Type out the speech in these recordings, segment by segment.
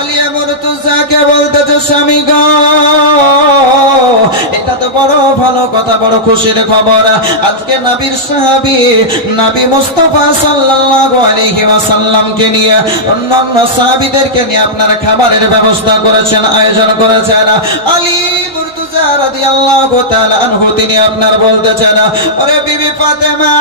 আলিয়া মুর্তজাকে বলতেছে, স্বামী গো, এটা তো বড় ভালো কথা, বড় খুশির খবর। আজকে নবীর সাহাবী নবী মুস্তাফা সাল্লাল্লাহু আলাইহি ওয়াসাল্লামকে নিয়ে, অন্যান্য সাহাবীদেরকে নিয়ে আপনার খাবারের ব্যবস্থা করেছেন, আয়োজন করেছেন। আলী মুর্তজা রাদিয়াল্লাহু তাআলা আনহু তিনি আপনার বলতেছেন, ওরে বিবি ফাতেমা,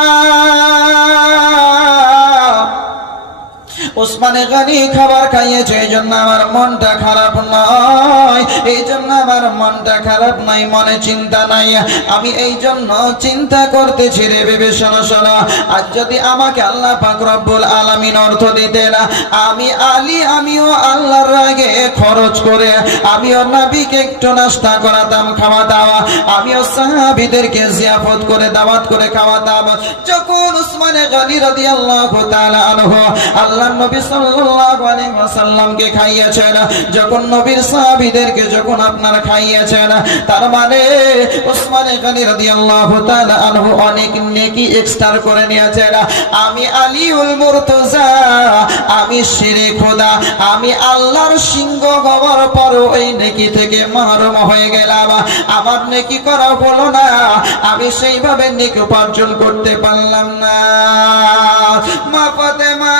ওসমানে গনি খাবার খাইয়েছে, এই জন্য আমার মনটা খারাপ নয়, এই জন্য আমার মনটা খারাপ নাই, মনে চিন্তা নাই। আমি এই জন্য চিন্তা করতেছি রে বিবি, শোনো শোনো, আজ যদি আমাকে আল্লাহ পাক রব্বুল আলামিন অর্থ দিতেন, আমি আলী আমিও আল্লাহর রাগে খরচ করে আমিও নবীকে একটু নাস্তা করাতাম, খাওয়াতাম, আমিও সাহাবীদেরকে জিয়াফত করে দাওয়াত করে খাওয়াতাম। যখন ওসমানে গনি রাদিয়াল্লাহু তাআলা আনহু আল্লাহ নবী সাল্লাল্লাহু আলাইহি ওয়াসাল্লামকে খাইয়েছেন, যখন নবীর সাহাবীদেরকে যখন আপনার খাইয়েছেন, তার মানে ওসমানে গনি রাদিয়াল্লাহু তাআলা আনহু অনেক নেকি এক্সট্রা করে নিয়েছেন। আমি আলীউল মুর্তজা, আমি শিরে খোদা, আমি আল্লাহর সিংহ হওয়ার পর ওই নেকি থেকে মাহরুম হয়ে গেলাম, আমার নেকি করা হলো না, আমি সেইভাবে নেকি উপার্জন করতে পারলাম না। মা ফাতেমা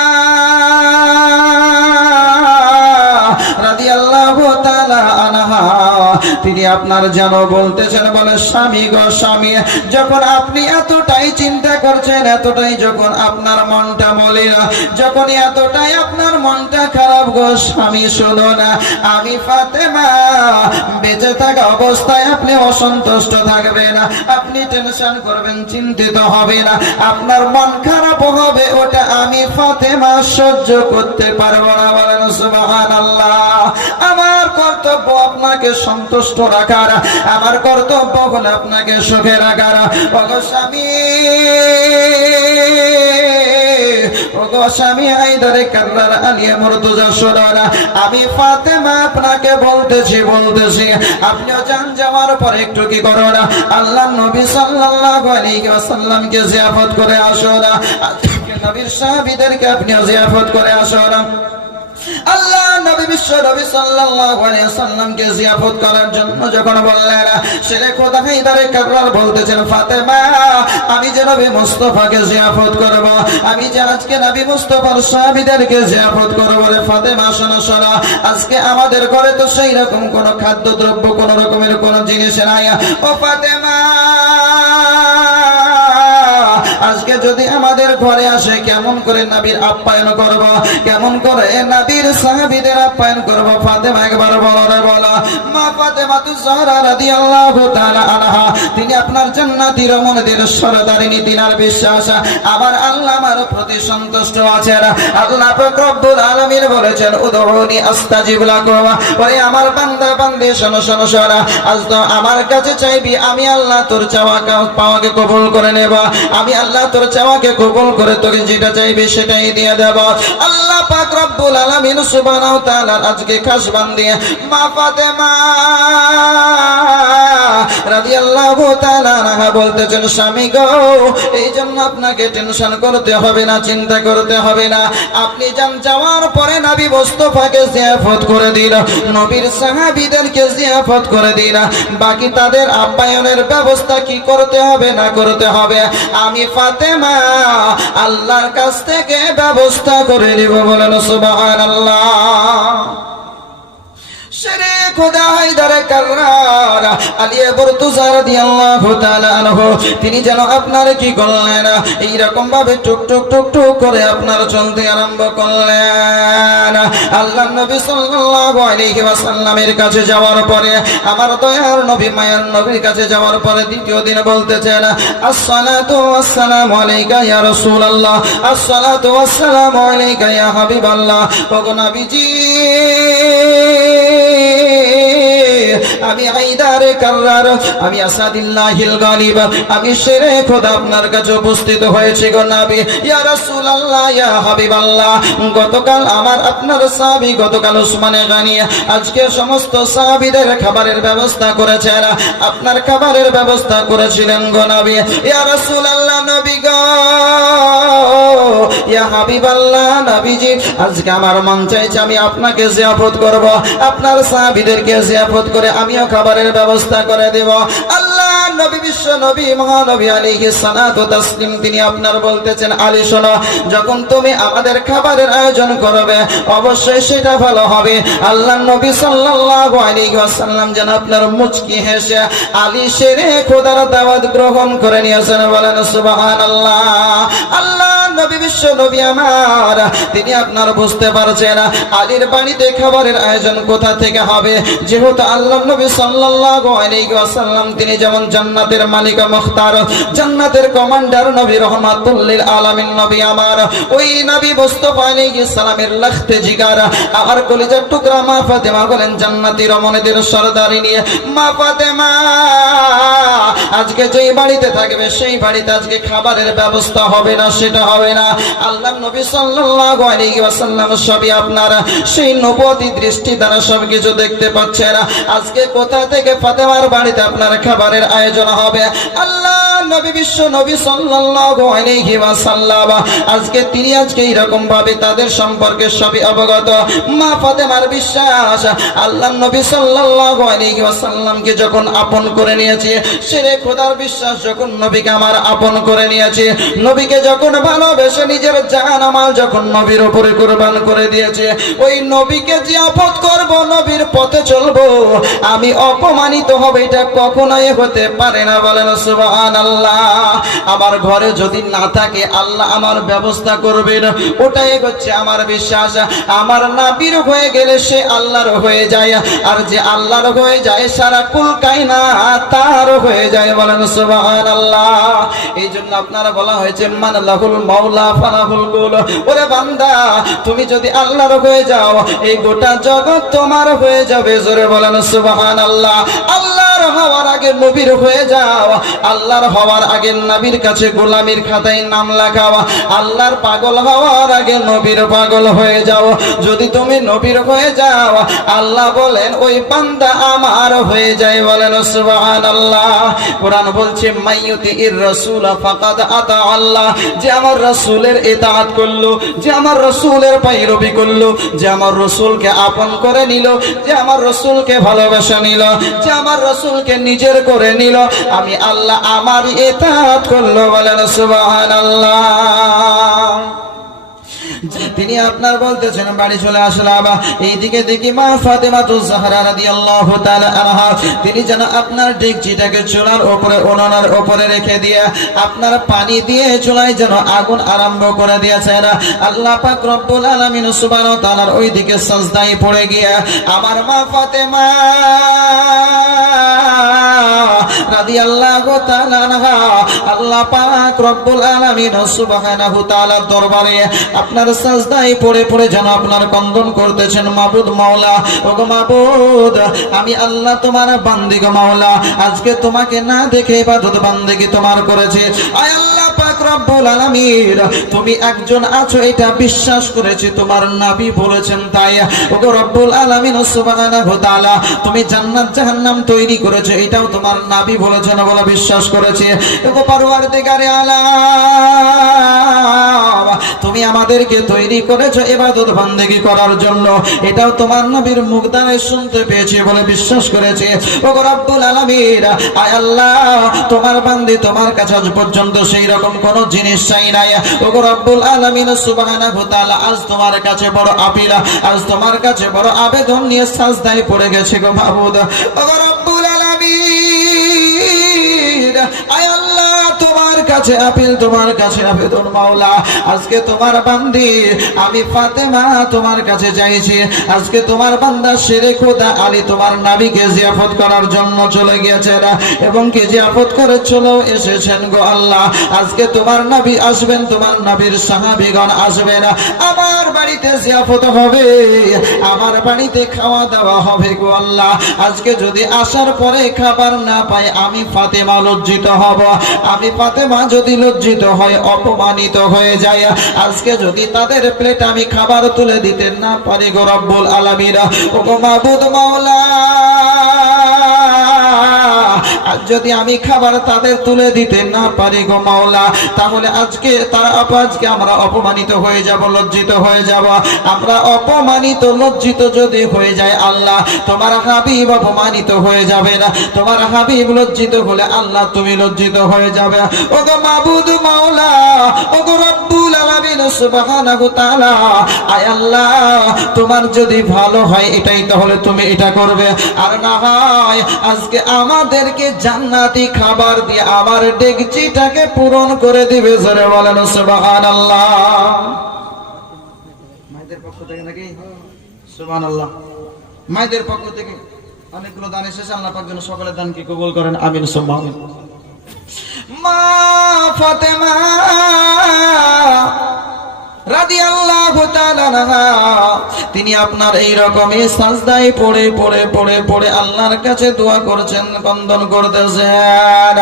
রাদিয়াল্লাহু তাআলা আনহা তিনি আপনার যেন বলতেছেন, বলে স্বামী গো স্বামী, যখন আপনি এতটাই চিন্তা করছেন, এতটাই যখন আপনার মনটা মলিন, যখন এতটাই আপনার মনটা খারাপ গো স্বামী, শুনো না, আমি ফাতেমা বেঁচে থাকা অবস্থায় আপনি অসন্তুষ্ট থাকবেন, আপনি টেনশন করবেন, চিন্তিত হবে না, আপনার মন খারাপ হবে, ওটা আমি ফাতেমা সহ্য করতে পারবো না। বলেন সুবহানাল্লাহ। আমার কর্তব্য আপনাকে সন্তুষ্ট রাখার, আমার কর্তব্য হলো আপনাকে সুখে রাখার। ওগো স্বামী, ওগো স্বামী হায়দারে কাররার আলিয়া মুর্তজা, শোনো না, আমি ফাতেমা আপনাকে বলতেছি, আপনিও যান, যাওয়ার পর একটু কি করো না, আল্লাহ নবী সাল্লাল্লাহু আলাইহি ওয়াসাল্লামকে জিয়াফত করে আসো না, নবীর সাহাবীদেরকে আপনিও জিয়াফত করে আসো না। আল্লাহ নবী বিশ্ব নবী সাল্লাল্লাহু আলাইহি ওয়াসাল্লামকে জিয়াফত করার জন্য যখন বললেন, শেরে খোদা হায়দারে কাররার বলতেছেন, ফাতেমা আমি যে নবী মুস্তাফাকে জিয়াফত করব, আমি যে আজকে নবী মুস্তাফার সাহাবীদেরকে জিয়াফত করব, রে ফাতেমা শোনো শোনো, আজকে আমাদের ঘরে তো সেই রকম কোন খাদ্যদ্রব্য, কোন রকমের কোন জিনিস নাই। ও ফাতেমা, আজকে যদি আমাদের ঘরে আসে, কেমন করে নবীর আপ্যায়ন করব, কেমন করে নবীর সাহাবীদের আপ্যায়ন করব? ফাতেমা একবার বলো রে বলো। মা ফাতেমাতুজ জাহরা রাদিয়াল্লাহু তাআলা আনহা তিনি আপনার জান্নাতি রমণীদের সরদারিনী, তিনার বিশ্বাস আমার আল্লাহ আমার প্রতি সন্তুষ্ট আছেন। আল্লাহ পাক রব্বুল আলামিন বলেছেন, উদউনি আস্তাজিব লাকুম। ওরে আমার বান্দা বান্দি, শোনো শোনো শোনো, আজ তো আমার কাছে চাইবি, আমি আল্লাহ তোর চাওয়াকে পাওয়াকে কবুল করে নেব, আমি আল্লাহ তোর চাওয়াকে কবুল করে তোকে যেটা চাইবি সেটাই দিয়ে দেব। আল্লাহ পাক রব্বুল আলামিন সুবহানাহু ওয়া তাআলা আজকে খাস বান্দি মা ফাতেমা রাদিয়াল্লাহু তাআলা আনহা বলতেছেন, স্বামী গো, এই জন্য আপনাকে টেনশন করতে হবে না, চিন্তা করতে হবে না, আপনি যান, যাওয়ার পরে নবী মুস্তাফাকে জিয়াফত করে দিন, নবীর সাহাবীদেরকে জিয়াফত করে দিন, বাকি তাদের আপ্যায়নের ব্যবস্থা কি করতে হবে না করতে হবে আমি ফাতেমা আল্লাহর কাছ থেকে ব্যবস্থা করে নিব। বলেন সুবহানাল্লাহ। শেরে খোদা হায়দারে কাররার আলিয়া মুর্তজা রাদিয়াল্লাহু তাআলা আনহু তিনি যেন আপনার কি করলেন, এই রকম ভাবে টুক টুক টুক টুক করে আপনার চলতে আরম্ভ করলেন। আল্লাহ নবী সাল্লাল্লাহু আলাইহি ওয়াসাল্লামের কাছে যাওয়ার পরে, আমার দয়ার নবী মায়ার নবীর কাছে যাওয়ার পরে দ্বিতীয় দিন বলতেছেন, আসসালাতু ওয়াসসালামু আলাইকা ইয়া রাসূলুল্লাহ, আসসালাতু ওয়াসসালামু আলাইকা ইয়া হাবিবাল্লাহ। ওগো নবীজি, আমি হায়দারে কাররার, আমি আসাদুল্লাহিল গালিব, আমি শেরে খোদা আপনার কাছে উপস্থিত হয়েছি গো নবী। ইয়া রাসূলুল্লাহ, ইয়া হাবিবাল্লাহ, গতকাল আমার আপনার সাহাবী, গতকাল উসমানে গানী আজকে সমস্ত সাহাবীদের খাবারের ব্যবস্থা করেছেন, আপনার খাবারের ব্যবস্থা করেছিলেন গো নবী। ইয়া রাসূলুল্লাহ, নবী গো, ইয়া হাবিবাল্লাহ, নবীজি, আজকে আমার মন চাইছে আমি আপনাকে জিয়াফত করব, আপনার সাহাবীদেরকে জিয়াফত করে আমিও খাবারের ব্যবস্থা করে দেব। আল্লাহ নবী, বিশ্ব নবী, মহানবী আলাইহিস সালাতু তাসলিম, তিনি আপনার বলতেছেন, আলী শোনো, যখন তুমি আমাদের খাবারের আয়োজন করবে অবশ্যই সেটা ভালো হবে। আল্লাহ নবী সাল্লাল্লাহু আলাইহি ওয়াসাল্লাম যেন আপনার মুচকি হেসে আলী শেরে খোদার দাওয়াত গ্রহণ করে নিয়েছেন, বলেন সুবহানাল্লাহ। আল্লাহ নবী, বিশ্ব নবী আমার, তিনি আপনার বুঝতে পারছেন আলীর বাড়িতে খাবারের আয়োজন কোথা থেকে হবে, যেহেতু আল্লাহ নবী সাল্লাল্লাহু আলাইহি ওয়াসাল্লাম তিনি যেমন জান্নাতের মালিক মুখতার, জান্নাতের কমান্ডার নবী, রহমাতুল লিল আলামিন নবী আমার, ওই নবী মুস্তাফা আলাইহিস সালামের লখতে জিগার, আমার কলিজার টুকরা মা ফাতেমা বলেন, জান্নাতি রমণীদের সরদারিনী মা ফাতেমা আজকে যেই বাড়িতে থাকবে সেই বাড়িতে আজকে খাবারের ব্যবস্থা হবে না, সেটা হবে না। আল্লাহ নবী সাল্লাল্লাহু আলাইহি ওয়াসাল্লাম সবই আপনার সেই নবুয়তি দৃষ্টি দ্বারা সবকিছু দেখতে পাচ্ছেন। আজকে কোথা থেকে ফাতেমার বাড়িতে আপনার খাবারের আয়োজন হবে, আল্লাহ নবী, বিশ্ব নবী সাল্লাল্লাহু আলাইহি ওয়াসাল্লাম আজকে তিনি আজকে এরকম ভাবে তাদের সম্পর্কে সবই অবগত। মা ফাতেমার বিশ্বাস, আল্লাহ নবী সাল্লাল্লাহু আলাইহি ওয়াসাল্লামকে যখন আপন করে নিয়েছে, শেরে খোদার বিশ্বাস, যখন নবীকে আমার আপন করে নিয়েছে, নবীকে যখন ভালোবেসে নিজের জান আমাল যখন নবীর উপরে কুরবান করে দিয়েছে, ওই নবীকে জিয়াফত করব, নবীর পথে চলবো, আমি অপমানিত হবে এটা কখনোই হতে পারে না, বলেন সুবহানাল্লাহ। আমার ঘরে যদি না থাকে আল্লাহ আমার ব্যবস্থা করবেন, ওটাই হচ্ছে আমার বিশ্বাস। আমার নবীর হয়ে গেলে সে আল্লাহর হয়ে যায়, আর যে আল্লাহর হয়ে যায় সারা কুল কায়নাত তার হয়ে যায়, বলেন সুবহানাল্লাহ। এই জন্য আপনারা বলা হয়েছে মান লাহুল মাওলা ফালাহুল কুল, ওরে বান্দা তুমি যদি আল্লাহর হয়ে যাও এই গোটা জগৎ তোমার হয়ে যাবে, জোরে বলেন সুবহানাল্লাহ। আল্লাহর হওয়ার আগে নবীর হয়ে যাও, আল্লাহর হওয়ার আগে নবীর কাছে গোলামির খাতায় নাম লেখাও, আল্লাহর পাগল হওয়ার আগে নবীর পাগল হয়ে যাও। যদি তুমি নবীর হয়ে যাও আল্লাহ বলেন ওই বান্দা আমার হয়ে যায়, বলেন সুবহানাল্লাহ। কোরআন বলছে মাইয়ুতির রাসূল ফাকাদ আতা আল্লাহ, যে আমার রাসূলের ইতাআত করলো, যে আমার রাসূলের পৈরবি করলো, যে আমার রাসূলকে আপন করে নিল, যে আমার রাসূলকে ভালোবাসা নিল, যে আমার রাসূলকে নিজের করে নিল, আমি আল্লাহ আমার ইতাআত করলো, বলেন সুবহানাল্লাহ। তিনি আপনার বলতেছেন বাড়ি চলে আসলাম, এইদিকে দেখি মা ফাতেমাতুজ জাহরা রাদিয়াল্লাহু তাআলা আনহা তিনি যেন আপনার ডেকচিটাকে চুলার উপরে, উনানের উপরে রেখে দিয়ে আপনার পানি দিয়ে চুলায় যেন আগুন আরম্ভ করে দিয়েছেন। আল্লাহ পাক রব্বুল আলামিন সুবহানাহু ওয়া তাআলার ওইদিকে সাজদায় পড়ে গিয়ে আমার মা ফাতেমা রাদিয়াল্লাহু তাআলা আনহা আল্লাহ পাক রব্বুল আলামিন সুবহানাহু ওয়া তাআলার দরবারে আপনার সাজদায় পড়ে পড়ে যেন আপনার কন্দন করতেছেন, মাবুদ মাওলা, ওগো মাবুদ আমি আল্লাহ তোমার বান্দি গো মাওলা, আজকে তোমাকে না দেখে ইবাদত বান্দেগি তোমার করেছে। আয় আল্লাহ পাক রব্বুল আলামিন তুমি একজন আছো এটা বিশ্বাস করেছি, তোমার নবী বলেছেন তাই। ওগো রব্বুল আলামিন সুবহানাহু ওয়া তাআলা তুমি জান্নাত জাহান্নাম তৈরি করেছো এটাও তোমার নবী বলেছেন বলে বিশ্বাস করেছে। ওগো পরওয়ারদিগারে আলাম তুমি আমাদেরকে তৈরি করেছো ইবাদত বান্দেগি করার জন্য, এটাও তোমার নবীর মুখ দ্বারা শুনতে পেয়েছি বলে বিশ্বাস করেছে। ওগো রব্বুল আলামিন আয় আল্লাহ তোমার বান্দি তোমার কাছে আজ পর্যন্ত সেই রকম কোন জিনিস চাই নাই। ওগো রব্বুল আলামিন সুবহানাহু ওয়া তাআলা আজ তোমার কাছে বড় আপিল, আজ তোমার কাছে বড় আবেদন নিয়ে সাজদায় পড়ে গেছে গো মাবুদ। ওগো রব্বুল আলামিন আয় আল্লাহ তোমার কাছে আপিল, তোমার কাছে আবেদন মাওলা। আজকে তোমার বান্দি আমি ফাতেমা তোমার কাছে চাইছি, আজকে তোমার বান্দা শেরে খোদা আলী তোমার নবীকে জিয়াফত করার জন্য চলে গিয়েছেন এবং কে জিয়াফত করে চলেও এসেছেন গো আল্লাহ। আজকে তোমার নবী আসবেন, তোমার নবীর সাহাবীগণ আসবেন, আমার বাড়িতে জিয়াফত হবে, আমার বাড়িতে খাওয়া দাওয়া হবে গো আল্লাহ। আজকে যদি আসার পরে খাবার না পাই আমি ফাতেমা লজ্জিত হব, আমি ফাতেমা যদি লজ্জিত হয় অপমানিত হয়ে যায়। আজকে যদি তাদের প্লেট আমি খাবার তুলে দিতে না পারি গো রব্বুল আলামিন, ও গো মাবুদ মাওলা, আর যদি আমি খাবার তাদের তুলে দিতে না পারি গো মাওলা, তাহলে আজকে আমরা অপমানিত হয়ে যাব, লজ্জিত হয়ে যাব। আমরা অপমানিত লজ্জিত যদি হয়ে যায় আল্লাহ, তোমার হাবিব অপমানিত হয়ে যাবে না, তোমার হাবিব লজ্জিত হলে আল্লাহ তুমি লজ্জিত হয়ে যাবে। ও গো মাবুদ মাওলা, ও গো রব্বুল আলামিন সুবহানাহু তাআলা, আয় আল্লাহ তোমার যদি ভালো হয় এটাই তাহলে তুমি এটা করবে, আর না হয় আজকে আমাদেরকে জান্নাতি খাবার দিয়ে আমার ডেকচিটাকে পূরণ করে দিবে। জোরে বলেন সুবহানাল্লাহ। মায়েদের পক্ষ থেকে নাকি? সুবহানাল্লাহ। মায়েদের পক্ষ থেকে অনেকগুলো দান এসেছে, আল্লাহ পাক যেন সকলের দানকে কবুল করেন, আমিন সুম্মা আমিন। মা ফাতেমা রাদিয়াল্লাহু তাআলা আনহা তিনি আপনার এই রকমই সাজদায় পড়ে পড়ে পড়ে পড়ে আল্লাহর কাছে দোয়া করছেন, বন্দন করতেছেন।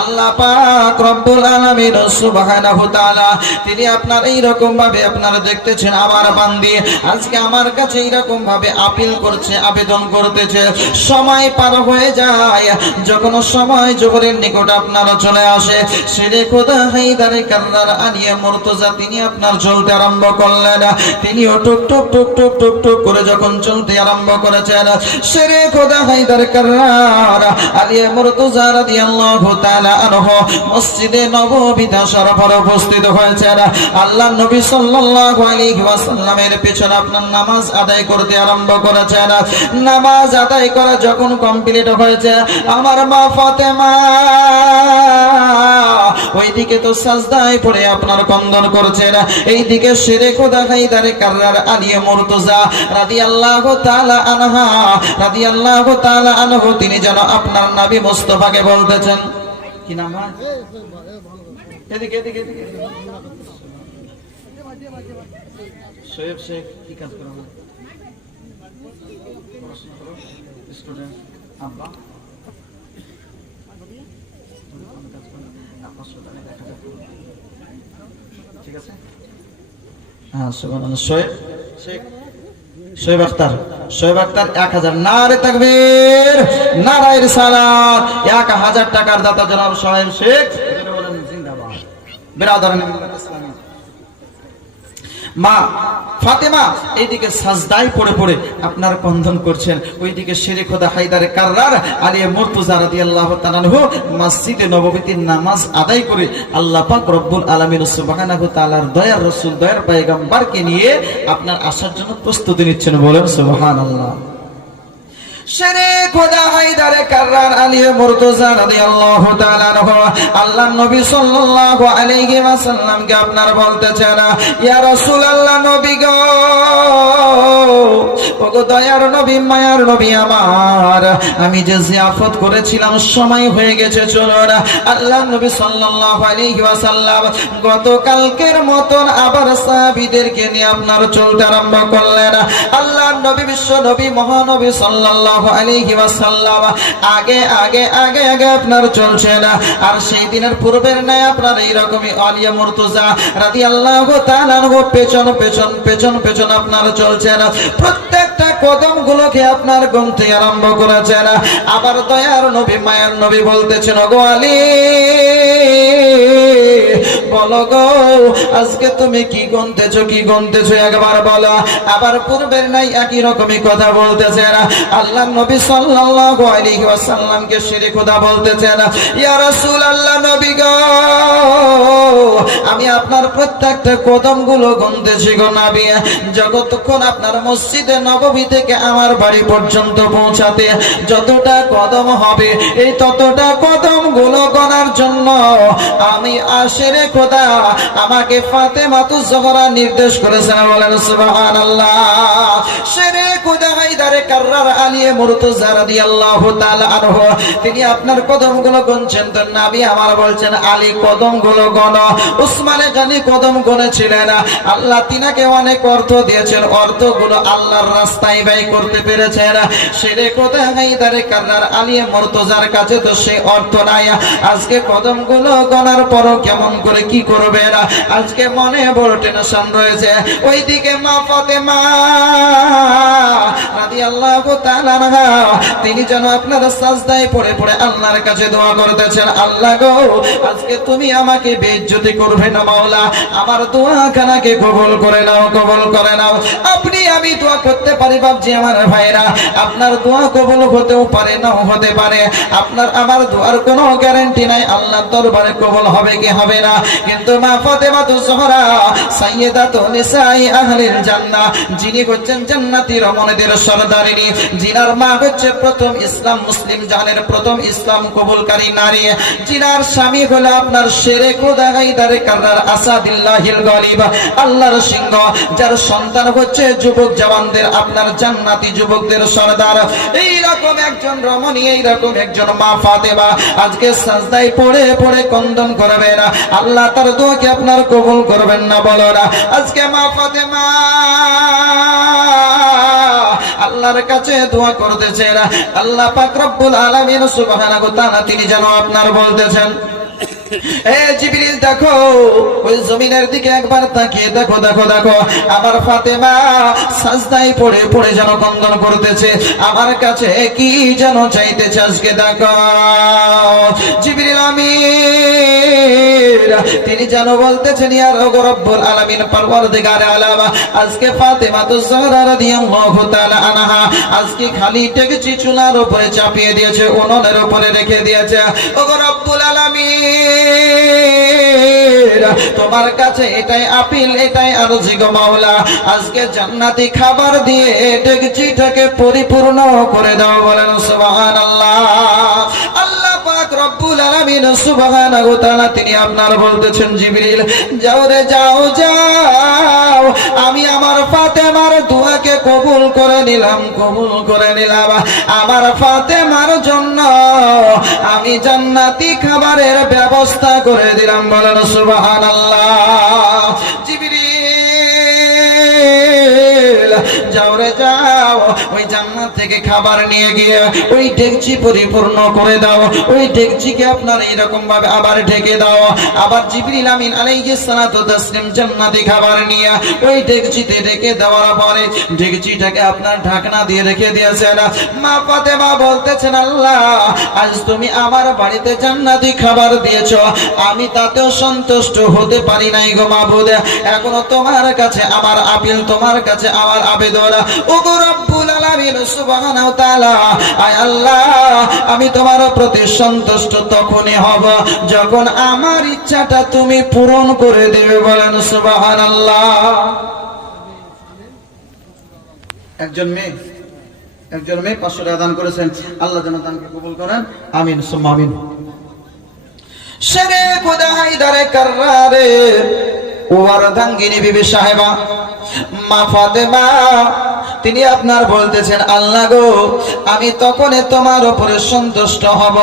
আল্লাহ পাক রব্বুল আলামিন সুবহানাহু তাআলা তিনি আপনার এই রকম ভাবে আপনারা দেখতেছেন আমার বান্দি আজকে আমার কাছে এই রকম ভাবে আপিল করছে, আবেদন করতেছে। সময় পার হয়ে যায়, যখন সময় জোহরের নিকট আপনারা চলে আসে, শেরে খোদা হায়দারে কাররার আলিয়া মুর্তজা তিনি আপনার চলতে আরম্ভ করলেন। তিনিও টুক টুক টুক টুক টুক টুক করে যখন চলতে আরম্ভ করেছেন, শেরে খোদা হায়দার কাররার আলিয়া মুর্তজা রাদিয়াল্লাহু তাআলা আনহু মসজিদে নববীতে শরফে উপস্থিত হয়েছেন। আল্লাহর নবী সাল্লাল্লাহু আলাইহি ওয়াসাল্লামের পেছনে আপনার নামাজ আদায় করতে আরম্ভ করেছেন। নামাজ আদায় করা যখন কমপ্লিট হয়েছে, আমার মা ফাতেমা ওইদিকে তো সাজদায় পড়ে আপনার কন্দন করছেন, এইদিকে শেরে খোদা হায়দারে কাররার আলিয়া মুর্তজা রাদিয়াল্লাহু তাআলা আনহা রাদিয়াল্লাহু তাআলা আনহু তিনি যেন আপনার নবী মুস্তাফাকে বলতেছেন কি নাম? এদিকে এদিকে এদিকে শোয়েব শেখ কি কাজ করেন? স্টুডেন্ট আব্বা ঠিক আছে। হ্যাঁ শোয়েব আখতার 1000 নারে তাকবীর নারায়ে রিসালাত 1000 টাকার দাতা জনাব শোয়েব শেখ বলেন জিন্দাবাদ। বিরাদরান ইসলামী মা ফাতেমা এইদিকে সাজদায় পড়ে পড়ে আপনার কন্দন করছেন, ওইদিকে শেরে খোদা হায়দারে কাররার আলিয়া মুর্তজা রাদিয়াল্লাহু তাআলা আনহু মসজিদে নববীতে নামাজ আদায় করে আল্লাহ পাক রব্বুল আলামিন সুবহানাহু তাআলার দয়ার রাসূল দয়ার পয়গম্বরকে নিয়ে আপনার আসার জন্য প্রস্তুতি নিচ্ছেন। বলেন সুবহানাল্লাহ। শেরে খোদা হায়দারে কাররার আলিয়া মুর্তজা রাদিয়াল্লাহু তাআলা আনহু আল্লাহর নবী সাল্লাল্লাহু আলাইহি ওয়াসাল্লামকে আপনার বলতেছেন, ইয়া রাসূলুল্লাহ নবী গো, ওগো দয়ার নবী মায়ার নবী আমার, আমি যে জিয়াফত করেছিলাম সময় হয়ে গেছে, চলুন। আল্লাহর নবী সাল্লাল্লাহু আলাইহি ওয়াসাল্লাম গতকালকের মতন আবার সাহাবীদেরকে নিয়ে আপনার চলতে আরম্ভ করলেন। আল্লাহর নবী বিশ্ব নবী মহানবী সাল্লাল্লাহু আলাইহি ওয়াসাল্লাম আগে আগে আগে আগে আপনার চলছেন। আর সেই দিনের পূর্বের ন্যায় আপনার এইরকমই আলিয়া মুর্তজা রাদিয়াল্লাহু তাআলা আনহু পেছন পেছন পেছন পেছন আপনার চলছেন, প্রত্যেকটা কদম গুলোকে আপনার গুনতে আরম্ভ করেছেন। আবার দয়ার নবী মায়ার নবী বলতেছেন, ওগো আলী বলো গো আজকে তুমি কি গুনতেছো একবার বলো। আবার পূর্বের নাই একই রকমই কথা বলতেছেন। আল্লাহ নবী সাল্লাল্লাহু আলাইহি ওয়াসাল্লামকে শিরে খোদা বলতেছেন, ইয়া রাসূলুল্লাহ নবী গো আমি আপনার প্রত্যেকটা কদমগুলো গুনতেছি গো নবী। যতক্ষণ আপনার মসজিদে নববী থেকে আমার বাড়ি পর্যন্ত পৌঁছাতে যতটা কদম হবে এই ততটা কদমগুলো গণার জন্য আমি আশেরে খোদা আমাকে ফাতেমাতুজ জোহরা নির্দেশ করেছেন। বলেন সুবহানাল্লাহ। শেরে খোদা হায়দারে কাররার আলী মুরতাজা রাদিয়াল্লাহু তাআলা আনহু তিনি আপনার কদমগুলো গুনছেন তো নবী আমার বলছেন আলী কদমগুলো গণো। উসমানে গনি কদম গুনেছিলেন। আল্লাহ তিনাকে অনেক অর্থ দিয়েছেন, অর্থগুলো আল্লাহর রাস্তায় ব্যয় করতে পেরেছেন। শেরে খোদা হায়দারে কাররার আলী মুরতাজার কাছে তো সেই অর্থ নাই। আজকে কদমগুলো গণার পরও কেমন করে কি করবে না, আজকে মনে বড় টেনশন রয়েছে। ওইদিকে মা ফাতেমা রাদিয়াল্লাহু তাআলা আনহা তিনি যেন আপনার সাজদায় পড়ে পড়ে আল্লাহর কাছে দোয়া করতেছেন, আল্লাহ গো আজকে তুমি আমাকে বেইজ্জতি করবে না মাওলা, আমার দোয়াখানাকে কবুল করে নাও, কবুল করে নাও। আপনি আমি দোয়া করতে পারি বাপজি আমার ভাইরা, আপনার দোয়া কবুল হতেও পারে নাও হতে পারে, আপনার আমার দোয়ার কোনো গ্যারান্টি নাই আল্লাহর দরবারে কবুল হবে কি হবে না। কিন্তু মা ফাতেমাতুজ জোহরা সাইয়্যিদাতুন নিসাই আহলিল জান্নাহ যিনি হচ্ছেন জান্নাতি রমণীদের সরদারিনী, যিনার মা হচ্ছে প্রথম ইসলাম মুসলিম জাহানের প্রথম ইসলাম কবুলকারী নারী, যিনার স্বামী হলো আপনার শেরে খোদা হায়দারে কাররার আসাদুল্লাহিল গালিব আল্লাহর সিংহ, যার সন্তান হচ্ছে যুবক জওয়ানদের আপনার জান্নাতি যুবকদের সরদার। এই রকম একজন রমণী, এই রকম একজন মা ফাতেমা আজকে সাজদায় পড়ে পড়ে কন্দন করবেন, আল্লাহ তার দোয়াকে আপনার কবুল করবেন না বলো না। আজকে মা ফাতেমা আল্লাহর কাছে দোয়া করতেছেন, আল্লাহ পাক রব্বুল আলামিন সুবহানাহু ওয়া তাআলা তিনি যেন আপনার বলতেছেন, এ জিবরিল দেখো ওই জমিনের দিকে একবার তাকিয়ে দেখো দেখো দেখো আমার ফাতেমা সাজদায় পড়ে পড়ে যেন কন্দন করতেছে, আমার কাছে কি যেন চাইতেছে আজকে দেখো। জিবরিল আমিন তিনি যেন বলতেছেন, ইয়া রব্বুল আলামিন পরওয়ারদিগার আলাম আজকে ফাতেমাতুজ জোহরা রাদিয়াল্লাহু তাআলা আনহা আজকে খালি টেকচি চুলার উপরে চাপিয়ে দিয়েছে, উনুনের উপরে রেখে দিয়েছে। ও রব্বুল আলামিন তোমার কাছে এটাই আপিল, এটাই আরজি গো মাওলা, আজকে জান্নাতি খাবার দিয়ে ডেকচিটাকে পরিপূর্ণ করে দাও। বলেন সুবহানাল্লাহ। আল্লাহ পাক রব্বুল আলামিন সুবহানাহু ওয়া তাআলা তিনি আপনার বলতেছেন, জিবরিল যাও রে যাও যাও, আমি আমার ফাতেমার দোয়াকে কবুল করে নিলাম, কবুল করে নিলাম। আমার ফাতেমার জন্য আমি জান্নাতি খাবারের ব্যবস্থা করে দিলাম। বলেন সুবহানাল্লাহ। জিবরিল যাও রে যাও, ওই জান্নাত থেকে খাবার নিয়ে গিয়ে ওই ডেকচি পরিপূর্ণ করে দাও, ওই ডেকচিকে আপনার এইরকম ভাবে আবার ঢেকে দাও। আবার জিবরিল আমিন আলাইহিস সালাতু তাসলিম জান্নাতি খাবার নিয়ে ওই ডেকচিতে ঢেকে দেওয়ার পরে ডেকচিটাকে আপনার ঢাকনা দিয়ে রেখে দিয়েছেন। মা ফাতেমা বলতেছেন, আল্লাহ আজ তুমি আমার বাড়িতে জান্নাতি খাবার দিয়েছো, আমি তাতেও সন্তুষ্ট হতে পারি নাই গো মাবুদ, এখনো তোমার কাছে আমার আপিল, তোমার কাছে আমার আবেদন। ও গো রব্বুল আলামিন সুবহানাহু ওয়া তাআলা, আয় আল্লাহ আমি তোমার প্রতি সন্তুষ্ট তখনই হব যখন আমার ইচ্ছাটা তুমি পূরণ করে দেবে। বলেন সুবহানাল্লাহ। একজন মেয়ে 500 টাকা দান করেছেন, আল্লাহ যেন দানকে কবুল করেন, আমিন সুম্মা আমিন। শেরে খোদা হায়দারে কাররারে ওয়ারদাঙ্গিনী বিবি সাহেবা মা ফাতেমা তিনি আপনার বলতেছেন, আল্লাহ গো আমি তখনই তোমার উপরে সন্তুষ্ট হব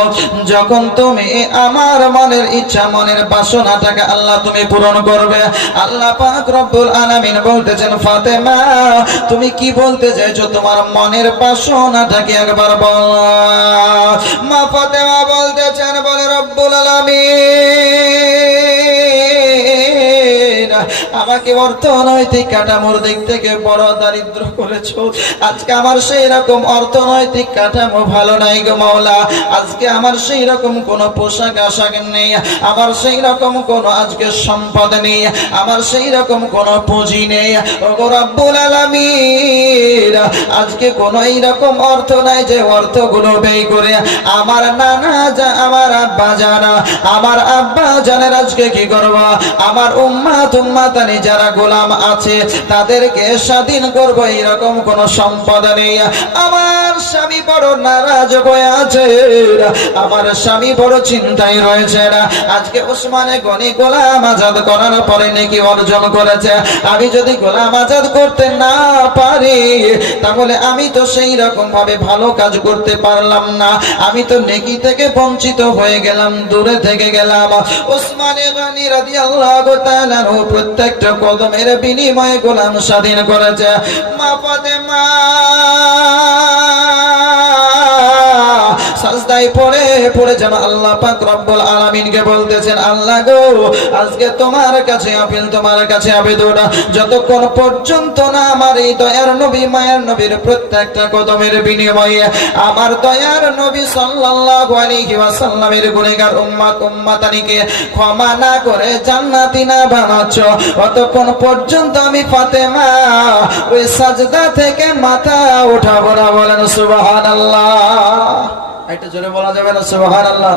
যখন তুমি আমার মনের ইচ্ছা, মনের বাসনাটাকে আল্লাহ তুমি পূরণ করবে। আল্লাহ পাক রব্বুল আলামিন বলতেছেন, ফাতেমা তুমি কি বলতে চাইছো, তোমার মনের বাসনাটাকে একবার বল। মা ফাতেমা বলতেছেন, বলে রব্বুল আলামিন আমাকে অর্থনৈতিক কাঠামোর দিক থেকে বড় দারিদ্র করেছো। আজকে আমার সেই রকম অর্থনৈতিক কাঠামো ভালো নাই গো মাওলা। আজকে আমার সেই রকম কোনো পোশাক আশাক নেই, আমার সেই রকম কোনো আজকে সম্পদ নেই, আমার সেই রকম কোনো পুঁজি নেই। ওগো রব্বুল আলামিন, আজকে কোনো এইরকম অর্থ নাই যে অর্থগুলো ব্যয় করে আমার নানা আমার আব্বা জানা, আমার আব্বা জানের আজকে কি করব, আমার উম্মাতানি যারা গোলাম আছে তাদেরকে স্বাধীন করব, এরকম কোন সম্পদ নেই। আমার স্বামী বড় নারাজ হয়ে আছে, আমার স্বামী বড় চিন্তায় রয়েছে। আজকে ওসমানে গনি গোলাম আজাদ করার পরে নাকি অর্জন করেছে, আমি যদি গোলাম আজাদ করতে না পারি তাহলে আমি তো সেই রকম ভাবে ভালো কাজ করতে পারলাম না, আমি তো নেকি থেকে বঞ্চিত হয়ে গেলাম, দূরে থেকে গেলাম। ওসমানে গনি রাদিয়াল্লাহু তাআলা প্রত্যেকটা কদমের বিনিময়ে গোলাম স্বাধীন করেছে। মা ফাতেমা সাজদায় পড়ে পড়ে যেন আল্লাহ পাক রব্বুল আলামিনকে বলতেছেন, আল্লাহ গো, আজকে তোমার কাছে আপিল, তোমার কাছে আবেদন, যতক্ষণ পর্যন্ত না আমার এই দয়ার নবী মায়ের নবীর প্রত্যেকটা কদমের বিনিময়ে আমার দয়ার নবী সাল্লাল্লাহু আলাইহি ওয়াসাল্লামের গুনাহগার উম্মাতানিকে ক্ষমা না করে জান্নাতি না বানাচ্ছ, ততক্ষণ পর্যন্ত আমি ফাতেমা ওই সাজদা থেকে মাথা উঠাবো না। বলেন সুবহানাল্লাহ। এটা জোরে বলা যাবে না সুবহানাল্লাহ।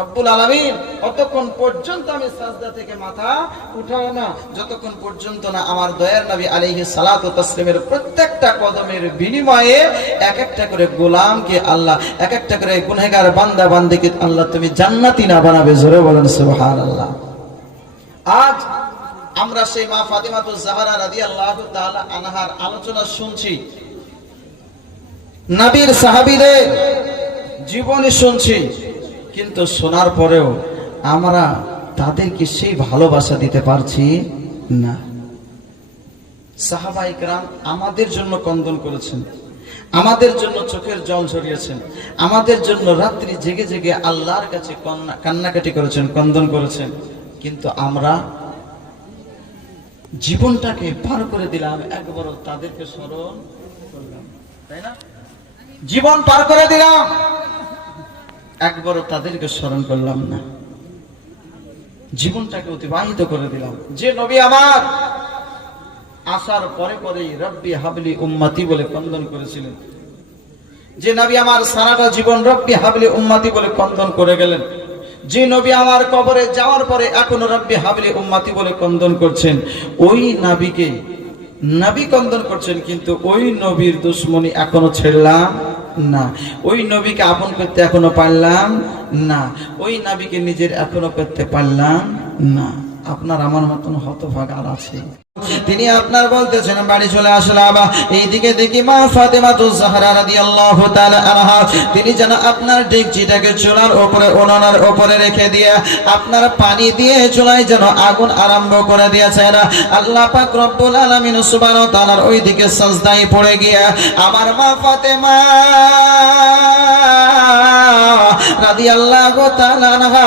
রব্বুল আলামিন, অতক্ষণ পর্যন্ত আমি সাজদা থেকে মাথা উঠাবো না যতক্ষণ পর্যন্ত না আমার দয়ার নবী আলাইহিস সালাতু ওয়াস সালামের প্রত্যেকটা কদমের বিনিময়ে এক একটা করে গোলামকে আল্লাহ, এক একটা করে গুনাহগার বান্দা বান্দিকে আল্লাহ তুমি জান্নাতি না বানাবে। জোরে বলেন সুবহানাল্লাহ। আজ আমরা সেই মা ফাতিমাতুজ জাহরা রাদিয়াল্লাহু তাআলা আনহার আলোচনা শুনছি, নবীর সাহাবীদের জীবনী শুনছি, কিন্তু শোনার পরেও আমরা তাদেরকে সেই ভালোবাসা দিতে পারছি না। সাহাবায়ে কেরাম আমাদের জন্য ক্রন্দন করেছেন, আমাদের জন্য চোখের জল ঝরিয়েছেন, আমাদের জন্য রাত্রি জেগে জেগে আল্লাহর কাছে কান্নাকাটি করেছেন, ক্রন্দন করেছেন, কিন্তু আমরা জীবনটাকে পার করে দিলাম, একবারও তাদেরকে স্মরণ করলাম, তাই না? জীবন পার করে দিলাম, একবারও তাদেরকে স্মরণ করলাম না, জীবনটাকে অতিবাহিত করে দিলাম। যে নবী আমার আসার পরে পরেই রব্বি হাবলি উম্মতি বলে ক্রন্দন করেছিলেন, যে নবী আমার সারাটা জীবন রব্বি হাবলি উম্মতি বলে ক্রন্দন করে গেলেন, যে নবী আমার কবরে যাওয়ার পরে এখনো রব্বি হাবলি উম্মতি বলে ক্রন্দন করছেন, ওই নবীকে নবী ক্রন্দন করছেন, কিন্তু ওই নবীর দুশ্মনী এখনো ছেড়লাম না, ওই নবীকে আপন করতে এখনো পারলাম না, ওই নবীকে নিজের এখনো করতে পারলাম না। আপনার আমার মতন হতভাগা আর আছে? তিনি আপনার বলতেছেন বাড়ি চলে আসলাম, এইদিকে দেখি মা ফাতেমাতুজ জাহরা রাদিয়াল্লাহু তাআলা আনহা তিনি যেন আপনার ডেকচিটাকে চুলার উপরে উনানের উপরে রেখে দিয়ে আপনার পানি দিয়ে চুলায় যেন আগুন আরম্ভ করে দিয়েছেন। আল্লাহ পাক রব্বুল আলামিন সুবহানাহু ওয়া তাআলার ওইদিকে সাজদায় পড়ে গিয়ে আমার মা ফাতেমা রাদিয়াল্লাহু তাআলা আনহা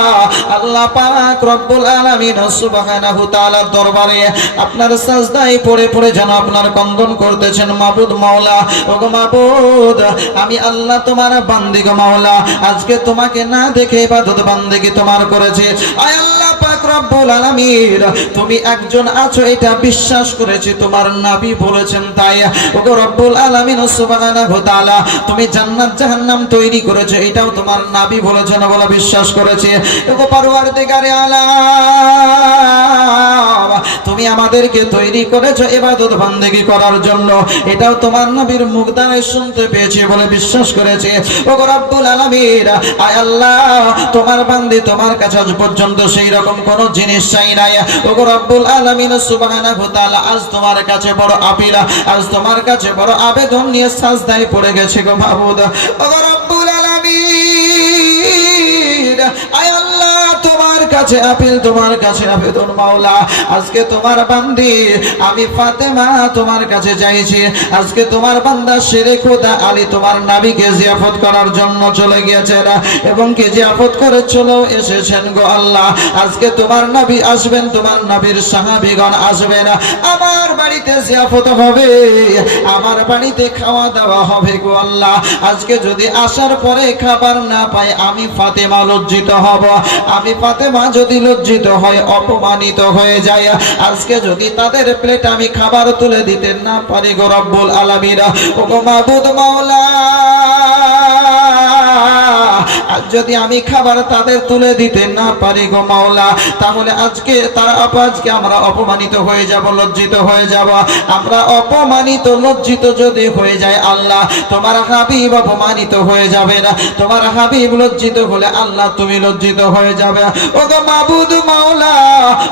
আল্লাহ পাক রব্বুল আলামিন সুবহানাহু ওয়া তাআলার দরবারে আপনার সাজদায় পড়ে পড়ে যেন আপনার ক্রন্দন করতেছেন, মাবুদ মাওলা, ওগো মাবুদ, আমি আল্লাহ তোমার বান্দি গো মাওলা, আজকে তোমাকে না দেখে ইবাদত বান্দেগি তোমার করেছে। আয় আল্লাহ পাক রব্বুল আলামিন, তুমি একজন আছো এটা বিশ্বাস করেছি, তোমার নবী বলেছেন তাই। ওগো রব্বুল আলামিন সুবহানাহু ওয়া তাআলা, তুমি জান্নাত জাহান্নাম তৈরি করেছো এটাও তোমার নবী বলেছেন বলে বিশ্বাস করেছে। ওগো পরওয়ারদিগারে আলাম, তুমি আমাদেরকে তৈরি করেছো ইবাদত বান্দেগি করার জন্য, এটাও তোমার নবীর মুখ দ্বারা শুনতে পেয়েছি বলে বিশ্বাস করেছে। ওগো রব্বুল আলামিন, আয় আল্লাহ, তোমার বান্দি তোমার কাছে আজ পর্যন্ত সেই রকম কোন জিনিস চাই নাই। ওগো রব্বুল আলামিন সুবহানাহু ওয়া তাআলা, আজ তোমার কাছে বড় আপিল, আজ তোমার কাছে বড় আবেদন নিয়ে সাজদায় পড়ে গেছে গো মাবুদ। ওগো রব্বুল আলামিন, আয় আল্লাহ, তোমার কাছে আপিল, তোমার কাছে আবেদন মাওলা। আজকে তোমার বান্দি আমি ফাতেমা তোমার কাছে চাইছি, আজকে তোমার বান্দা শেরে খোদা আলী তোমার নবীকে জিয়াফত করার জন্য চলে গিয়েছেন এবং কে জিয়াফত করে চলেও এসেছেন গো আল্লাহ। আজকে তোমার নবী আসবেন, তোমার নবীর সাহাবীগণ আসবেন, আমার বাড়িতে জিয়াফত হবে, আমার বাড়িতে খাওয়া দাওয়া হবে গো আল্লাহ। আজকে যদি আসার পরে খাবার না পাই আমি ফাতেমা লজ্জিত হব, আমি ফাতেমা যদি লজ্জিত হয় অপমানিত হয়ে যায়। আজকে যদি তাদের প্লেট আমি খাবার তুলে দিতে না পারি গো রব্বুল আলামিন, ও গো মাবুদ মাওলা, যদি আমি খাবার তাদের তুলে দিতে না পারি গো মাওলা, তাহলে আজকে আমরা অপমানিত হয়ে যাব, লজ্জিত হয়ে যাব। আমরা অপমানিত লজ্জিত যদি হয়ে যায় আল্লাহ, তোমার হাবিব অপমানিত হয়ে যাবে না, তোমার হাবিব লজ্জিত হলে আল্লাহ তুমি লজ্জিত হয়ে যাবে। ও গো মাবুদ মাওলা,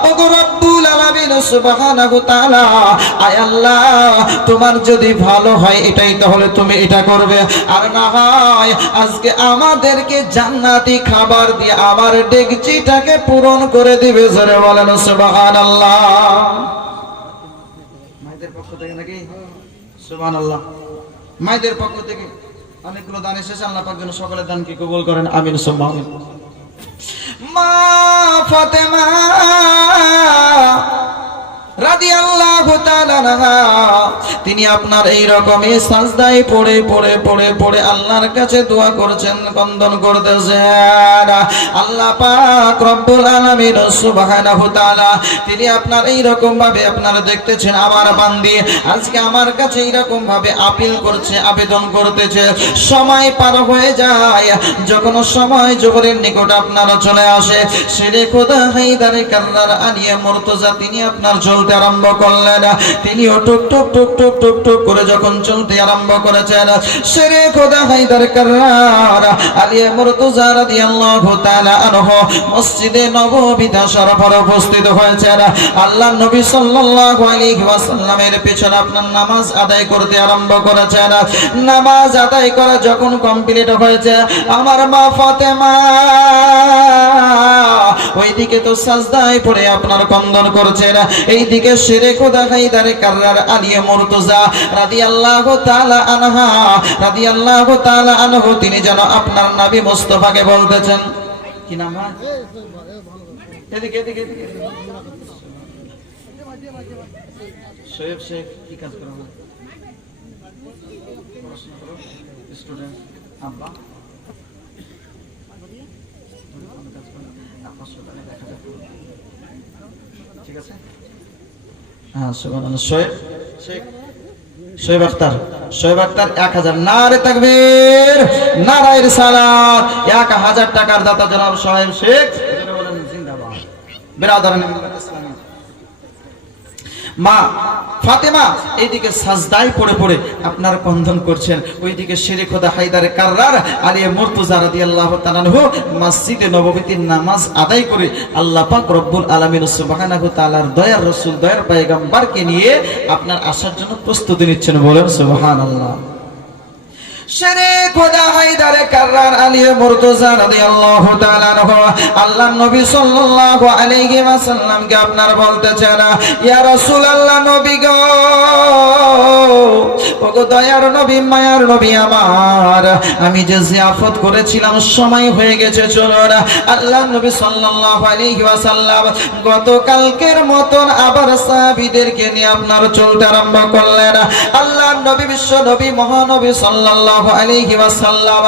ও গো রব্বুল আলামিন সুবহানাহু তাআলা, আয় আল্লাহ তোমার যদি ভালো হয় এটাই তাহলে তুমি এটা করবে, আর না হয় আজকে আমাদেরকে জান্নাতি খাবার দিয়ে আমার ডেকচিটাকে পূরণ করে দিবে। জোরে বলেন সুবহানাল্লাহ। মায়েদের পক্ষ থেকে নাকি? সুবহানাল্লাহ। মায়েদের পক্ষ থেকে অনেকগুলো দান এসেছে, আল্লাহ পাক যেন সকলের দানকে কবুল করেন, আমিন সুম্মা আমিন। মা ফাতেমা রাদিয়াল্লাহু তাআলা আনহা তিনি আপনার এই রকমই সাজদায় পড়ে পড়ে পড়ে পড়ে আল্লাহর কাছে দোয়া করছেন, বন্দন করতেছেন। আল্লাহ পাক রব্বুল আলামিন সুবহানাহু তাআলা তিনি আপনার এই রকম ভাবে আপনারা দেখতেছেন আমার বান্দি আজকে আমার কাছে এই রকম ভাবে আপিল করছে, আবেদন করতেছে। সময় পার হয়ে যায়, যখন সময় জোহরের নিকট আপনারা চলে আসে, শেরে খোদা হায়দার কাররার আলিয়া মুর্তজা তিনি আপনার চলতে আরম্ভ করলেন। তিনিও টুক টুক টুক টুক টুক টুক করে যখন চলতে আরম্ভ করেছেন, শেরে খোদা হায়দার কাররার আলিয়া মুর্তজা রাদিয়াল্লাহু তাআলা আনহু মসজিদে নববীতে শরফে উপস্থিত হয়েছেন। আল্লাহর নবী সাল্লাল্লাহু আলাইহি ওয়াসাল্লামের পেছনে আপনার নামাজ আদায় করতে আরম্ভ করেছেন। নামাজ আদায় করা যখন কমপ্লিট হয়েছে, আমার মা ফাতেমা ওইদিকে তো সাজদায় পড়ে আপনার কন্দন করছেন, এইদিকে শেরে খোদা হায়দার কাররার আলিয়া মুর্তজা রাদিয়াল্লাহু তাআলা আনহা রাদিয়াল্লাহু তাআলা আনহু তিনি যেন আপনার নবী মুস্তাফাকে বলতেছেন, কি নাম ভাই? এদিকে এদিকে এদিকে শোয়েব শেখ, কি কাজ করো? পড়াশোনা করো, স্টুডেন্ট। আব্বা ঠিক আছে, হ্যাঁ সুবহানাল্লাহ। শোয়েব শেখ, শোয়েব আখতার, শোয়েব আখতার 1000 নারে তাকবীর, নারায়ে রিসালাত, 1000 টাকার দাতা জনাব শোয়েব শেখ, বলেন জিন্দাবাদ। বিরাদরান ইসলাম, মা ফাতেমা এইদিকে সাজদায় পড়ে পড়ে আপনার কন্দন করছেন, ওইদিকে শেরে খোদা হায়দার কাররার আলিয়া মুর্তজা রাদিয়াল্লাহু তাআলা আনহু মসজিদে নববীতে নামাজ আদায় করে আল্লাহ পাক রব্বুল আলামিন সুবহানাহু তাআলার দয়ার রাসূল দয়ার পয়গম্বরকে নিয়ে আপনার আসার জন্য প্রস্তুতি নিচ্ছেন, বলেন সুবহানাল্লাহ। শেরে খোদা হায়দার কাররার আলিয়া মুর্তজা রাদিয়াল্লাহু তাআলা আনহু আল্লাহর নবী সাল্লাল্লাহু আলাইহি ওয়াসাল্লামকে আপনার বলতেছেন, ইয়া রাসূলুল্লাহ, নবী গো, ওগো দয়ার নবী, মায়ার নবী আমার, আমি যে জিয়াফত করেছিলাম সময় হয়ে গেছে, চলুন। আল্লাহর নবী সাল্লাল্লাহু আলাইহি ওয়াসাল্লাম গতকালকের মতন আবার সাহাবীদেরকে নিয়ে আপনার চলতে আরম্ভ করলেন। আল্লাহর নবী বিশ্ব নবী মহানবী সাল্লাল্লাহু আলাইহি ওয়াসাল্লাম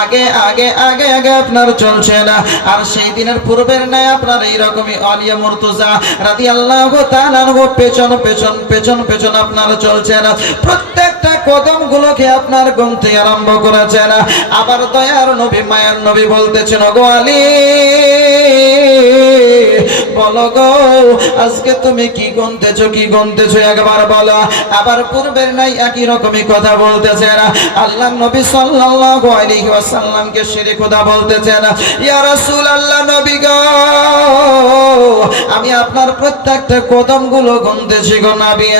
আগে আগে আগে আগে আপনার চলছেন। আর সেই দিনের পূর্বের ন্যায় আপনার এইরকমই আলিয়া মুর্তজা রাদিয়াল্লাহু তাআলা আনহু পেছন পেছন পেছন পেছন আপনার চলছেন, প্রত্যেকটা কদম গুলোকে আপনার গুনতে আরম্ভ করেছেন। আবার দয়ার নবী মায়ার নবী বলতেছেন, ওগো আলী, বলো গো আজকে তুমি কি গুনতেছো একবার বলো। আবার পূর্বের নাই একই রকমই কথা বলতেছেন। আল্লাহ নবী সাল্লাল্লাহু আলাইহি ওয়াসাল্লামকে শিরে খোদা বলতেছেন, ইয়া রাসূলুল্লাহ নবী গো আমি আপনার প্রত্যেকটা কদমগুলো গুনতেছি গো নবী,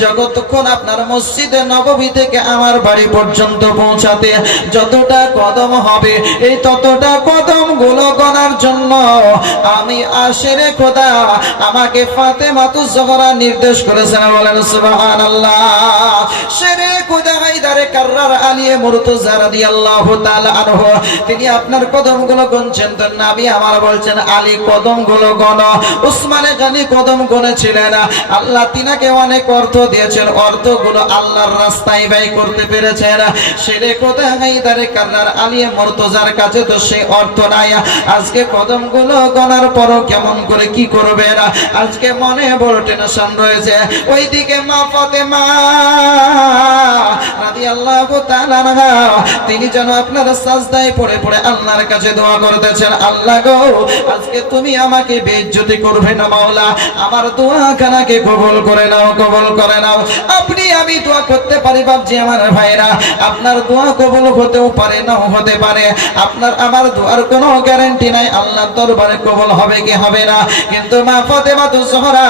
যতক্ষণ আপনার মসজিদে নববী থেকে আমার বাড়ি পর্যন্ত পৌঁছাতে যতটা কদম হবে এই ততটা কদমগুলো গণার জন্য আমি আশেরে খোদা আমাকে ফাতেমাতুজ জোহরা নির্দেশ করেছেন। বলেন সুবহানাল্লাহ। শেরে খোদা হায়দারে কাররার আলিয়ে মুর্তজা রাদিয়াল্লাহু তাআলা আনহু তিনি আপনার কদমগুলো গুনছেন, তো নবী আমার বলছেন আলী কদমগুলো গণো। উসমানে গানি কদম গুনেছিলেন, আল্লাহ তিনাকে অনেক অর্থ দিয়েছেন, অর্থগুলো আল্লাহর রাস্তায় ব্যয় করতে পেরেছেন। শেরে খোদা হায়দারে কাররার আলিয়ে মুর্তজার কাছে তো সেই অর্থ নাই। আজকে কদমগুলো গণার পরও কেমন করে কি করবে না, আজকে মনে বড় টেনশন রয়েছে। ওইদিকে মা ফাতেমা রাদিয়াল্লাহু তাআলা আনহা তিনি যেন আপনার সাজদায় পড়ে পড়ে আল্লাহর কাছে দোয়া করতেছেন, আল্লাহ গো আজকে তুমি আমাকে বেইজ্জতি করবে না মাওলা, আমার দোয়াখানাকে কবুল করে নাও, কবুল করে নাও। আপনি আমি দোয়া করতে পারি বাপজি আমার ভাইরা, আপনার দোয়া কবুল হতেও পারে নাও হতে পারে, আপনার আমার দোয়ার কোনো গ্যারান্টি নাই আল্লাহর দরবারে কবুল হবে কি হবে না। কিন্তু মা ফাতেমাতুজ জোহরা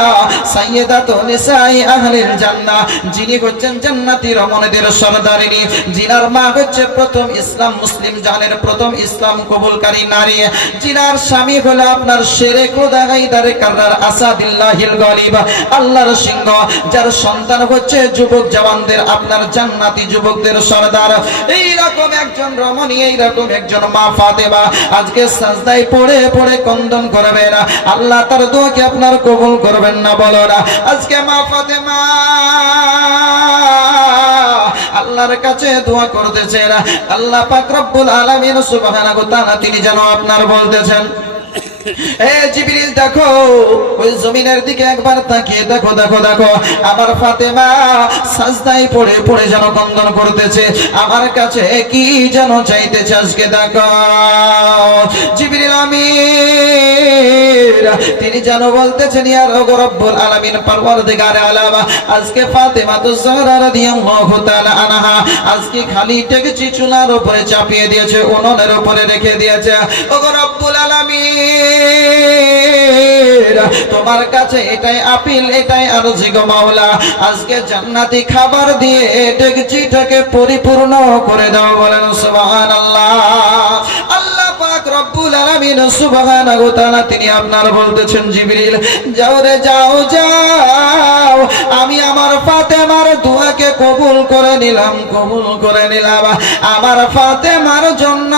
সাইয়্যিদাতুন নিসাই আহলিল জান্নাহ যিনি হচ্ছেন জান্নাতি রমণীদের সরদারিনী, জিনার মা হচ্ছে প্রথম ইসলাম মুসলিম জাহানের প্রথম ইসলাম কবুলকারী নারী, জিনার স্বামী হলো আপনার শেরে খোদা হায়দারে কাররার আসাদুল্লাহিল গালিব আল্লাহর সিংহ, যার সন্তান হচ্ছে যুবক জওয়ানদের আপনার জান্নাতি যুবকদের সরদার। এই রকম একজন রমণী, এই রকম একজন মা ফাতেমা আজকে সাজদায় পড়ে পড়ে কন্দন করবে না, আল্লাহ তার দোয়াকে আপনার কবুল করবেন না বলো না। আজকে মা ফাতেমা আল্লাহর কাছে দোয়া করতেছেন, আল্লাহ পাক রব্বুল আলামিন সুবহানাহু ওয়া তাআলা তিনি যেন আপনার বলতেছেন, এ জিবরিল দেখো ওই জমিনের দিকে একবার তাকিয়ে দেখো দেখো দেখো আমার ফাতেমা সাজদায় পড়ে পড়ে যেন কন্দন করতেছে, আমার কাছে কি যেন চাইতেছে আজকে দেখো। জিবরিল আমিন তিনি যেন বলতেছেন, ইয়া রব্বুল আলামিন পরওয়ারদিগারে আলাম আজকে ফাতেমাতুজ জোহরা রাদিয়াল্লাহু তাআলা আনহা আজকে খালি টেকচি চুলার উপরে চাপিয়ে দিয়েছে, উনুনের উপরে রেখে দিয়েছে। ও রব্বুল আলামিন তোমার কাছে এটাই আপিল, এটাই আরজি গো মাওলা, আজকে জান্নাতি খাবার দিয়ে ডেকচিটাকে পরিপূর্ণ করে দাও। বলেন সুবহানাল্লাহ। আল্লাহ পাক রব্বুল আলামিন সুবহানাহু ওয়া তাআলা তিনি আপনার বলতেছেন, জিবরিল যাও রে যাও যাও, আমি আমার ফাতেমার দোয়াকে কবুল করে নিলাম, কবুল করে নিলাম। আমার ফাতেমার জন্য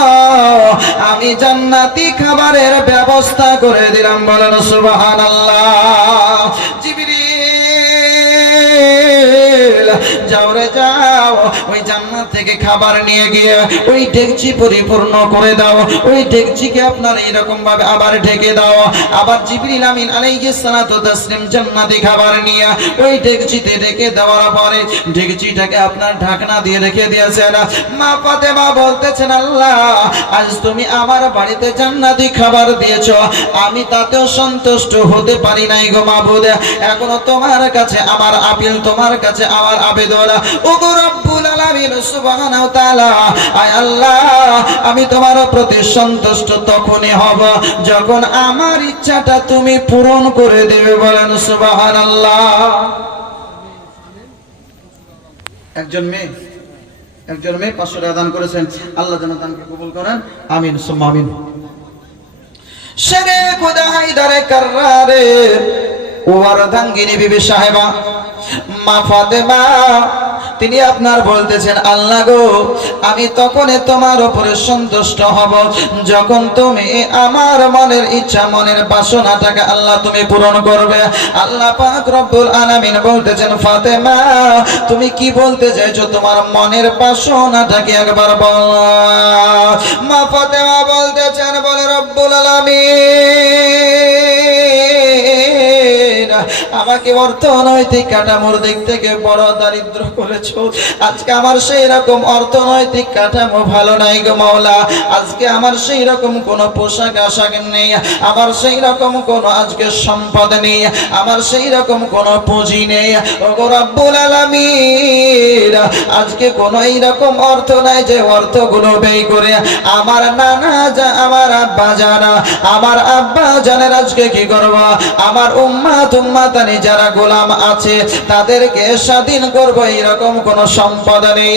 আমি জান্নাতি খাবারের ব্যবস্থা করে দিলাম। বলেন সুবহানাল্লাহ। জিবরিল যাও রে যাও, ওই জান্নাত থেকে খাবার নিয়ে গিয়ে ওই ডেকচি পরিপূর্ণ করে দাও, ওই ডেকচিকে আপনার এরকম ভাবে আবার ঢেকে দাও। আবার জিবরিল আমিন আলাইহিস সালাতু তাসলিম জান্নাতি খাবার নিয়ে ওই ডেকচিতে ঢেকে দেওয়ার পরে ডেকচিটাকে আপনার ঢাকনা দিয়ে রেখে দিয়েছেন। মা ফাতেমা বলতেছেন, আল্লাহ আজ তুমি আমার বাড়িতে জান্নাতি খাবার দিয়েছো, আমি তাতেও সন্তুষ্ট হতে পারি নাই গো মাবুদ, এখনো তোমার কাছে আমার আপিল, তোমার কাছে আমার আবেদন। ও গো রব্বুল আলামিন সুবহানাহু ওয়া তাআলা, আয় আল্লাহ আমি তোমার প্রতি সন্তুষ্ট তখনই হব যখন আমার ইচ্ছাটা তুমি পূরণ করে দেবে। বলেন সুবহানাল্লাহ। একজন মেয়ে 500 টাকা দান করেছেন, আল্লাহ যেন দানকে কবুল করেন, আমিন সুম্মা আমিন। শেরে খোদা হায়দারে কাররারে ওয়ারদাঙ্গিনী বিবি সাহেবা মা ফাতেমা তিনি আপনার বলতেছেন, আল্লাহ গো আমি তখনই তোমার উপরে সন্তুষ্ট হব যখন তুমি আমার মনের ইচ্ছা, মনের বাসনাটাকে আল্লাহ তুমি পূরণ করবে। আল্লাহ পাক রব্বুল আলামিন বলতেছেন, ফাতেমা তুমি কি বলতে চাইছো, তোমার মনের বাসনাটাকে একবার বল। মা ফাতেমা বলতেছেন, বলে রব্বুল আলামিন আমাকে অর্থনৈতিক কাঠামোর দিক থেকে বড় দারিদ্র করেছো। আজকে আমার সেই রকম অর্থনৈতিক কাঠামো ভালো নাই গো মাওলা। আজকে আমার সেই রকম কোনো পোশাক আশাক নেই, আমার সেই রকম কোনো আজকে সম্পদ নেই, আমার সেই রকম কোনো পুঁজি নেই। ওগো রব্বুল আলামিন, আজকে কোনো এইরকম অর্থ নাই যে অর্থগুলো ব্যয় করে আমার নানা আমার আব্বা জানা, আমার আব্বা জানের আজকে কি করব, আমার উম্মাতানি যারা গোলাম আছে তাদেরকে স্বাধীন করব, এইরকম কোন সম্পদ নেই।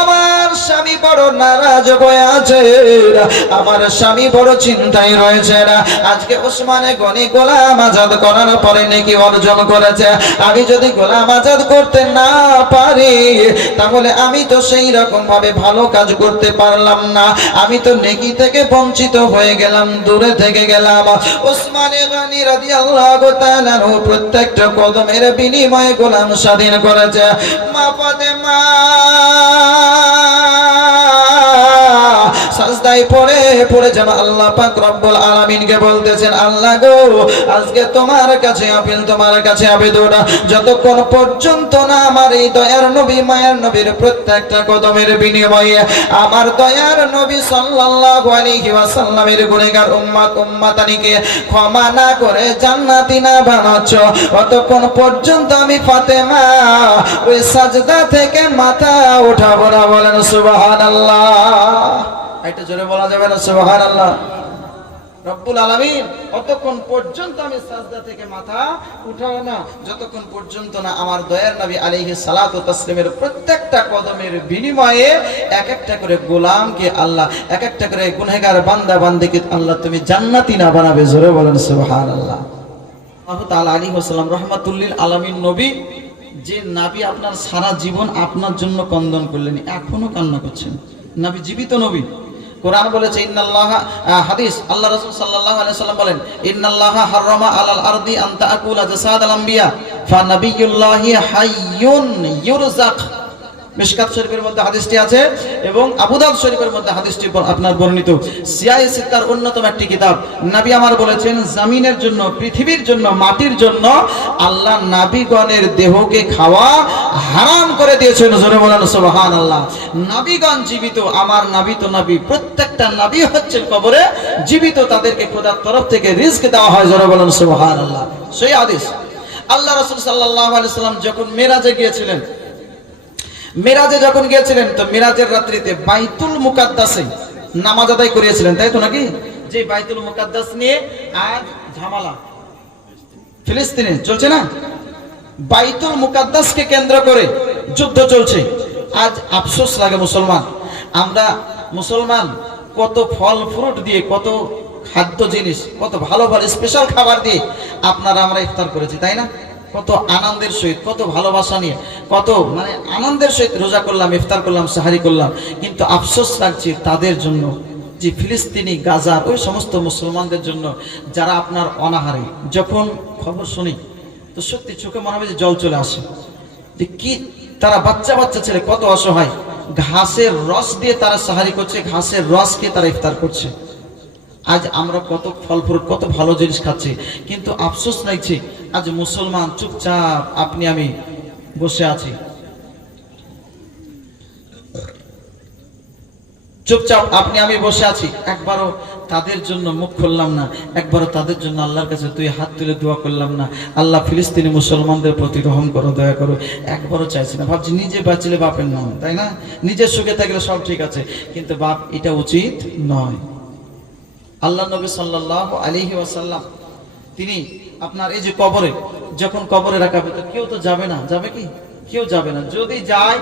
আমার স্বামী বড় নারাজ হয়ে আছে, আমার স্বামী বড় চিন্তায় রয়েছে। আজকে ওসমানে গনি গোলাম আজাদ করার পরে নাকি অর্জন করেছে, আমি যদি গোলাম আজাদ করতে না পারি তাহলে আমি তো সেই রকম ভাবে ভালো কাজ করতে পারলাম না, আমি তো নেকি থেকে বঞ্চিত হয়ে গেলাম, দূরে থেকে গেলাম। ওসমানে গনি রাদিয়াল্লাহু তাআলা প্রত্যেকটা কদমের বিনিময়ে গোলাম স্বাধীন করেছে। মা ফাতেমা সাজদায় পড়ে পড়ে যেন আল্লাহ পাক রব্বুল আলামিনকে বলতেছেন, আল্লাহ গো, আজকে তোমার কাছে আপিল, তোমার কাছে আবেদন, যতক্ষণ পর্যন্ত না আমার এই দয়ার নবী মায়ের নবীর প্রত্যেকটা কদমের বিনিময়ে আমার দয়ার নবী সাল্লাল্লাহু আলাইহি ওয়াসাল্লামের গুনাহগার উম্মাতানিকে ক্ষমা না করে জান্নাতি না বানাচ্ছ, ততক্ষণ পর্যন্ত আমি ফাতেমা ওই সাজদা থেকে মাথা উঠাবো না। বলেন সুবহানাল্লাহ। এটা জোরে বলা যাবে না সুবহানাল্লাহ। রব্বুল আলামিন অতক্ষণ পর্যন্ত আমি সাজদা থেকে মাথা উঠাবো না যতক্ষণ পর্যন্ত না আমার দয়ার নবী আলাইহিস সালাতু তাসলিমের প্রত্যেকটা কদমের বিনিময়ে এক একটা করে গোলামকে আল্লাহ, এক একটা করে গুনাহগার বান্দা বান্দিকে আল্লাহ তুমি জান্নাতি না বানাবে। জোরে বলেন সুবহানাল্লাহ। আল্লাহু তাআলা আলাইহি ওয়াসাল্লাম রাহমাতুল আলামিন নবী, যে নবী আপনার সারা জীবন আপনার জন্য কন্দন করলেন, এখনো কান্না করছেন। নবী জীবিত নবী। কোরআন বলেছে ইন্নাল্লাহা, হাদিস আল্লাহ রাসূল সাল্লাল্লাহু আলাইহি ওয়াসাল্লাম বলেন, ইন্নাল্লাহা হারামা আলাল আরদি আন তাকুলা জাসাদাল আম্বিয়া ফা নাবিয়ুল্লাহি হাইয়ুন ইউরযাক। মিশকাত শরীফের মধ্যে হাদিসটি আছে এবং আবু দাউদ শরীফের মধ্যে হাদিসটি আপনার বর্ণিত। সিয়ায়ে সিত্তার অন্যতম একটি কিতাব। নবী আমার বলেছেন, জমিনের জন্য, পৃথিবীর জন্য, মাটির জন্য আল্লাহ নবীগণের দেহকে খাওয়া হারাম করে দিয়েছেন। জোরে বলেন সুবহানাল্লাহ। নবীগণ জীবিত, আমার নবী তো নবী, প্রত্যেকটা নবী হচ্ছেন কবরে জীবিত, তাদেরকে খোদার তরফ থেকে রিজক দেওয়া হয়। জোরে বলেন সুবহানাল্লাহ। সেই হাদিস। আল্লাহ রাসূল সাল্লাল্লাহু আলাইহি ওয়াসাল্লাম যখন মেরাজে গিয়েছিলেন, মেরাজে যখন গিয়েছিলেন তো মেরাজের রাত্রিতে বাইতুল মুকাদ্দাসে নামাজ আদায় করিয়েছিলেন, তাই তো নাকি? যে বাইতুল মুকাদ্দাস নিয়ে আজ ঝামেলা ফিলিস্তিনে চলছে না, বাইতুল মুকাদ্দাসকে কেন্দ্র করে যুদ্ধ চলছে। আজ আফসোস লাগে মুসলমান, আমরা মুসলমান কত ফল ফ্রুট দিয়ে, কত খাদ্য জিনিস, কত ভালো ভালো স্পেশাল খাবার দিয়ে আপনারা আমরা ইফতার করেছি, তাই না? কত আনন্দের সহিত, কত ভালোবাসা নিয়ে, কত মানে আনন্দের সহিত রোজা করলাম, ইফতার করলাম, সাহারি করলাম। কিন্তু আফসোস লাগছে তাদের জন্য, যে ফিলিস্তিনি, গাজার ওই সমস্ত মুসলমানদের জন্য যারা আপনার অনাহারে। যখন খবর শুনি তো সত্যি চোখে মনে হবে যে জল চলে আসে, যে কি তারা বাচ্চা বাচ্চা ছেলে কত অসহায়, ঘাসের রস দিয়ে তারা সাহারি করছে, ঘাসের রস খেয়ে তারা ইফতার করছে। আজ আমরা কত ফল ফ্রুট, কত ভালো জিনিস খাচ্ছি, কিন্তু আফসোস লাগছে আজ মুসলমান চুপচাপ আপনি আমি বসে আছি, চুপচাপ আপনি আমি বসে আছি। একবারও তাদের জন্য মুখ খুললাম না, একবারও তাদের জন্য আল্লাহর কাছে দুই হাত তুলে দোয়া করলাম না, আল্লাহ ফিলিস্তিনি মুসলমানদের প্রতি রহম করো, দয়া করো। একবারও চাইছি না। ভাবছি নিজে বাঁচলে বাপের নাম, তাই না? নিজের সুখে থাকলে সব ঠিক আছে, কিন্তু বাপ এটা উচিত নয়। আল্লাহ নবী সাল্লাল্লাহু আলাইহি ওয়াসাল্লাম তিনি আপনার এই যে কবরে, যখন কবরে রাখা হবে তো কেউ তো যাবে না, যাবে কি? কেউ যাবে না। যদি যায়,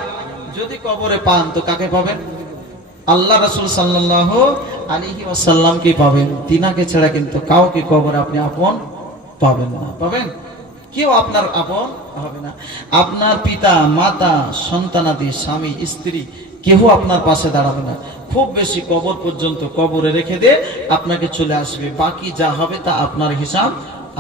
যদি কবরে পান তো কাকে পাবেন? আল্লাহ রাসূল সাল্লাল্লাহু আলাইহি ওয়াসাল্লামকে পাবেন। তিনাকে ছাড়া কিন্তু কাউকে কবরে আপনি আপন পাবেন না, পাবেন? কেউ আপনার আপন হবে না। আপনার পিতা, মাতা, সন্তানাদি, স্বামী, স্ত্রী কেউ আপনার পাশে দাঁড়াবে না। খুব বেশি কবর পর্যন্ত কবরে রেখে দিয়ে আপনাকে চলে আসবে, বাকি যা হবে তা আপনার হিসাব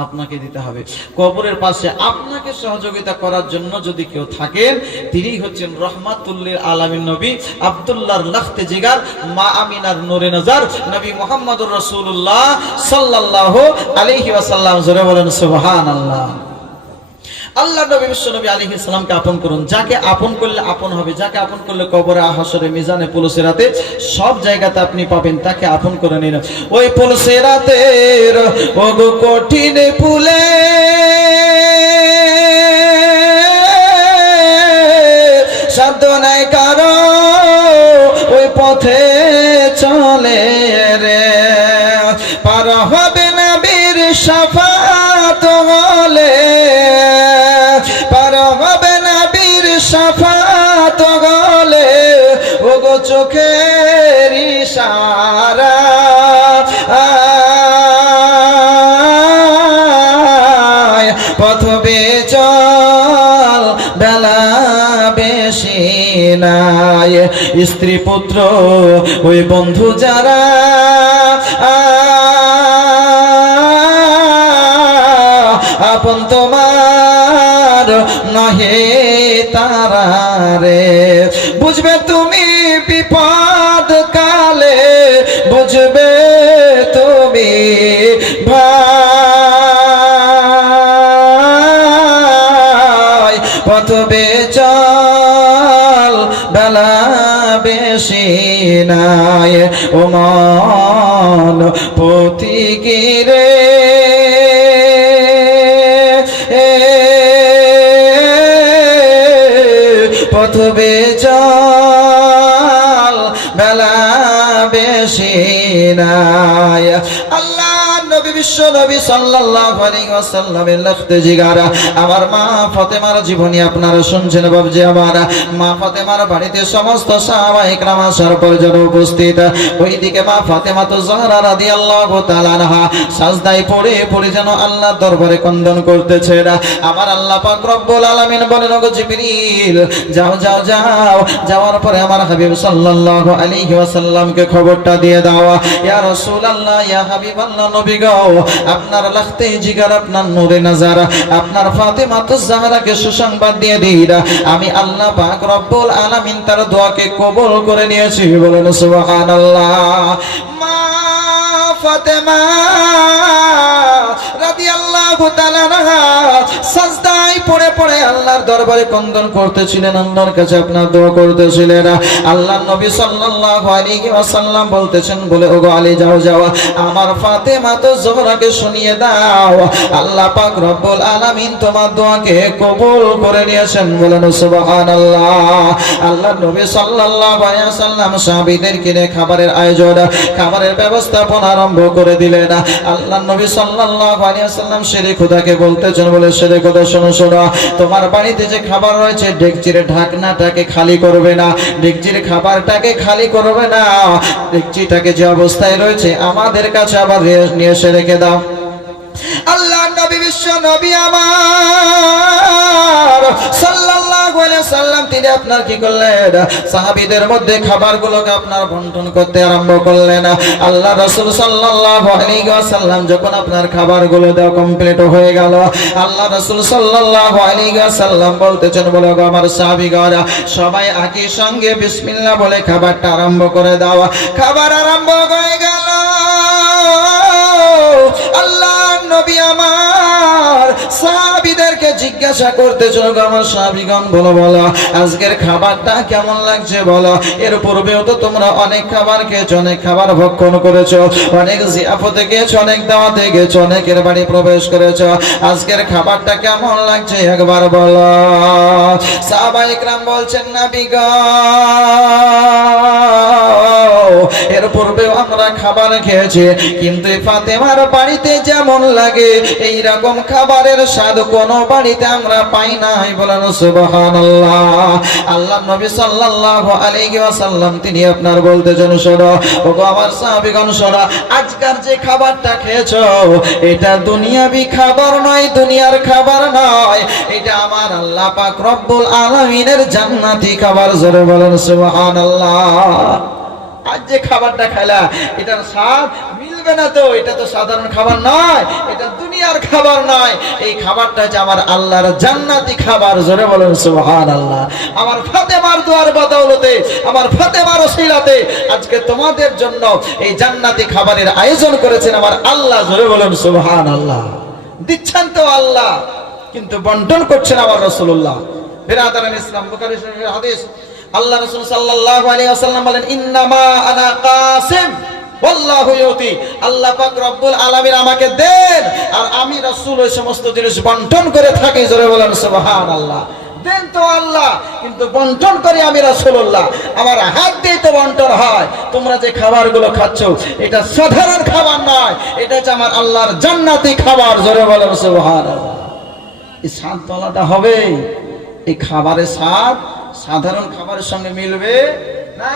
আপনাকে দিতে হবে। কবরের পাশে আপনাকে সহযোগিতা করার জন্য যদি কেউ থাকেন, তিনি হচ্ছেন রহমাতুল লিল আলামিন নবী আব্দুল্লাহর লাখতে জিগার, মা আমিনার নূরে নজর, নবী মুহাম্মদুর রাসূলুল্লাহ সাল্লাল্লাহু আলাইহি ওয়াসাল্লাম। জোরে বলেন সুবহানাল্লাহ। আল্লাহ নবী বিশ্বনবী আলাইহিস সালামকে আপন করুন। যাকে আপন করলে আপন হবে, যাকে আপন করলে কবরে, হাসরে, মিজানে, পুলসিরাতে সব জায়গাতে আপনি পাবেন, তাকে আপন করে নিন। ওই পুলসিরাতের ওগো কঠিন পুলে সাধ্য নাই কারো, ওই পথে চলে রে, পার হবে নবীর শাফাত হলে, পার হবে নবীর শাফাত হলে, ওগো চোখের ইশারা পথ বেচল বেলা বেশি নাই, স্ত্রী পুত্র ওই বন্ধু যারা আপন তোমার নহে তারা রে, বুঝবে তুমি বিপদ কালে, বুঝবে তুমি ভাই পথ বেচল বেলা বেশি নাই, ও মন পথিকে পথ বেচল বেলা বেশি নাই। আল্লাহ নবী বিশ্ব নবী সাল্লাল্লাহু আলাইহি ওয়াসাল্লামের লখতে জিগারা আমার মা ফাতেমার জীবনী আপনারা শুনছেন বাবজি। আমার মা ফাতেমার বাড়িতে সমস্ত সাহাবায়ে কেরাম আসার পর্যন্ত উপস্থিত। ওইদিকে মা ফাতেমা তো জাহরা রাদিয়াল্লাহু তাআলা আনহা সাজদায় পড়ে পড়ে যেন আল্লাহর দরবারে ক্রন্দন করতেছে। আমার আল্লাহ পাক রব্বুল আলামিন বলেন, ওগো জিবরিল যাও যাও যাও, যাওয়ার পরে আমার হাবিব সাল্লাল্লাহু আলাইহি ওয়াসাল্লামকে খবরটা দিয়ে দাও, ইয়া রাসূলুল্লাহ, ইয়া হাবিবাল্লাহ, নবী গো, আপনার লখতে জিগার, আপনার নূরে নজর, আপনার ফাতেমা তো জাহরাকে সুসংবাদ দিয়ে দিন, আমি আল্লাহ পাক রব্বুল আলামিন তার দোয়াকে কবুল করে নিয়েছি। বলেন সুবহানাল্লাহ। মা ফাতেমা রাদিয়াল্লাহু তাআলা আনহা সাজদায় পড়ে পড়ে আল্লাহর দরবারে ক্রন্দন করতেছিলেন, আল্লাহর কাছে আপনার দোয়া করতেছিলেন। আল্লাহর নবী সাল্লাল্লাহু আলাইহি ওয়াসাল্লাম বলতেছেন, বলে ওগো আলী যাও যাও, আমার ফাতেমা তো জোহরাকে শুনিয়ে দাও, আল্লাহ পাক রব্বুল আলামিন তোমার দোয়াকে কবুল করে নিয়েছেন। বলেন সুবহানাল্লাহ। আল্লাহর নবী সাল্লাল্লাহু আলাইহি ওয়াসাল্লাম সাহাবীদেরকে নিয়ে খাবারের আয়োজন, খাবারের ব্যবস্থাপনা আরম্ভ করে দিলেন। আল্লাহর নবী সাল্লাল্লাহু আলাইহি ওয়াসাল্লাম শেরে খোদাকে বলতেছেন, বলে শেরে খোদা শোনো শোনো, তোমার বাড়িতে যে খাবার রয়েছে ডেকচির ঢাকনাটাকে খালি করবে না, ডেকচির খাবারটাকে খালি করবে না, ডেকচিটাকে যে অবস্থায় রয়েছে আমাদের কাছে আবার নিয়ে এসে রেখে দাও। আল্লাহ নবী বিশ্ব নবী আমার সাল্লাল্লাহু আলাইহি ওয়াসাল্লাম তিনি আপনার কি করলেন, সাহাবীদের মধ্যে খাবারগুলোকে আপনার বন্টন করতে আরম্ভ করলেন। আল্লাহ রাসূল সাল্লাল্লাহু আলাইহি ওয়াসাল্লাম যখন আপনার খাবারগুলো দেওয়া কমপ্লিট হয়ে গেল, আল্লাহ রাসূল সাল্লাল্লাহু আলাইহি ওয়াসাল্লাম বলতেছেন, বলে গো আমার সাহাবীগণরা সবাই একই সঙ্গে বিসমিল্লাহ বলে খাবারটা আরম্ভ করে দাও। খাবার আরম্ভ হয়ে গেল। আল্লাহ নবী আমার সাহাবীদেরকে জিজ্ঞাসা করতেছিল, আমার সাহাবীগণ বলো বলো আজকের খাবারটা কেমন লাগছে বলো। এর পূর্বেও তো তোমরা অনেক খাবার খেয়েছো, অনেক খাবার ভক্ষণ করেছো, অনেক জিয়াফতে গিয়েছো, অনেক দাওয়াতে গেছো, অনেকের বাড়ি প্রবেশ করেছো, আজকের খাবারটা কেমন লাগছে একবার বলো। সাহাবায়ে কেরাম বলছেন, নবী গো, এর পূর্বেও আমরা খাবার খেয়েছি, কিন্তু ফাতেমার বাড়িতে যেমন লাগে এই রকম খাবারের স্বাদ কোন বাড়িতে আমরা পাই নাই। বলেন সুবহানাল্লাহ। আল্লাহ নবী সাল্লাল্লাহু আলাইহি ওয়াসাল্লাম তিনি আপনার বলতেছেন, শোনো ওগো আমার সাহাবীগণ শোনো, আজকাল যে খাবারটা খেয়েছো এটা দুনিয়াবি খাবার নয়, দুনিয়ার খাবার নয়, এটা আমার আল্লাহ পাক রব্বুল আলামিনের জান্নাতি খাবার। জোরে বলেন সুবহানাল্লাহ। আজ যে খাবারটা খেলা এটার স্বাদ মিলবে না, তো এটা তো সাধারণ খাবার নয়, এটা দুনিয়ার খাবার নয়, এই খাবারটা যে আমার আল্লাহর জান্নাতি খাবার। জোরে বলেন সুবহানাল্লাহ। আমার ফাতেমার দোয়ার বদৌলতে, আমার ফাতেমার ওসিলাতে আজকে তোমাদের জন্য এই জান্নাতি খাবারের আয়োজন করেছেন আমার আল্লাহ। জোরে বলেন সুবহানাল্লাহ। দিচ্ছেন তো আল্লাহ, কিন্তু বন্টন করছেন আমার রাসূলুল্লাহ। বিরাদারান ইসলাম, বুখারী শরীফের হাদিস। আল্লাহ রাসূল সাল্লাল্লাহু আলাইহি ওয়াসাল্লাম বলেন, ইন্নামা আনা কাসিম ওয়াল্লাহু ইউতি। আল্লাহ পাক রব্বুল আলামিন আমাকে দেন, আর আমি রাসূল ওই সমস্ত জিনিস বন্টন করে থাকি। জোরে বলেন সুবহানাল্লাহ। দেন তো আল্লাহ, কিন্তু বন্টন করি আমি রাসূলুল্লাহ। আমার হাত দিয়ে তো বন্টন হয়। তোমরা যে খাবারগুলো খাচ্ছ, এটা সাধারণ খাবার নয়, এটা হচ্ছে আমার আল্লাহর জান্নাতি খাবার। জোরে বলেন সুবহানাল্লাহ। এই স্বাদ তো আলাদা হবে। এই খাবারের স্বাদ সাধারণ খাবারের সঙ্গে মিলবে না।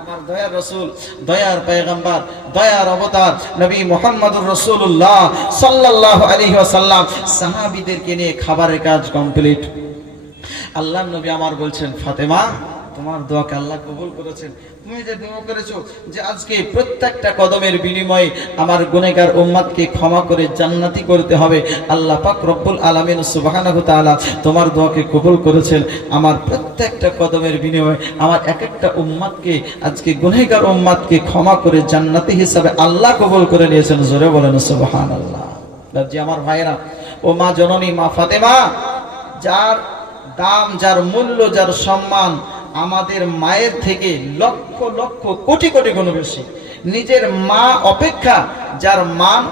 আমার দয়ার রাসূল, দয়ার পয়গম্বর, দয়ার অবতার নবী মুহাম্মদুর রাসূলুল্লাহ সাল্লাল্লাহু আলাইহি ওয়াসাল্লাম সাহাবীদেরকে নিয়ে খাবারের কাজ কমপ্লিট। আল্লাহর নবী আমার বলছেন, ফাতেমা তোমার দোয়াকে আল্লাহ কবুল করেছেন। তুমি যে দোয়া করেছো যে আজকে প্রত্যেকটা কদমের বিনিময়ে আমার গুনাহগার উম্মতকে ক্ষমা করে জান্নাতি করতে হবে, আল্লাহ পাক রব্বুল আলামিন সুবহানাহু তাআলা তোমার দোয়াকে কবুল করেছেন। আমার প্রত্যেকটা কদমের বিনিময়ে আমার এক একটা উম্মতকে, আজকে গুনাহগার উম্মতকে ক্ষমা করে জান্নাতি হিসাবে আল্লাহ কবুল করে নিয়েছেন। জোরে বলেন সুবহানাল্লাহ। জি আমার ভাইরা ও মা জননী মা ফাতেমা, যার দাম, যার মূল্য, যার সম্মান আমাদের মায়ের থেকে লক্ষ লক্ষ কোটি কোটি গুণ বেশি, নিজের মা অপেক্ষা যার মান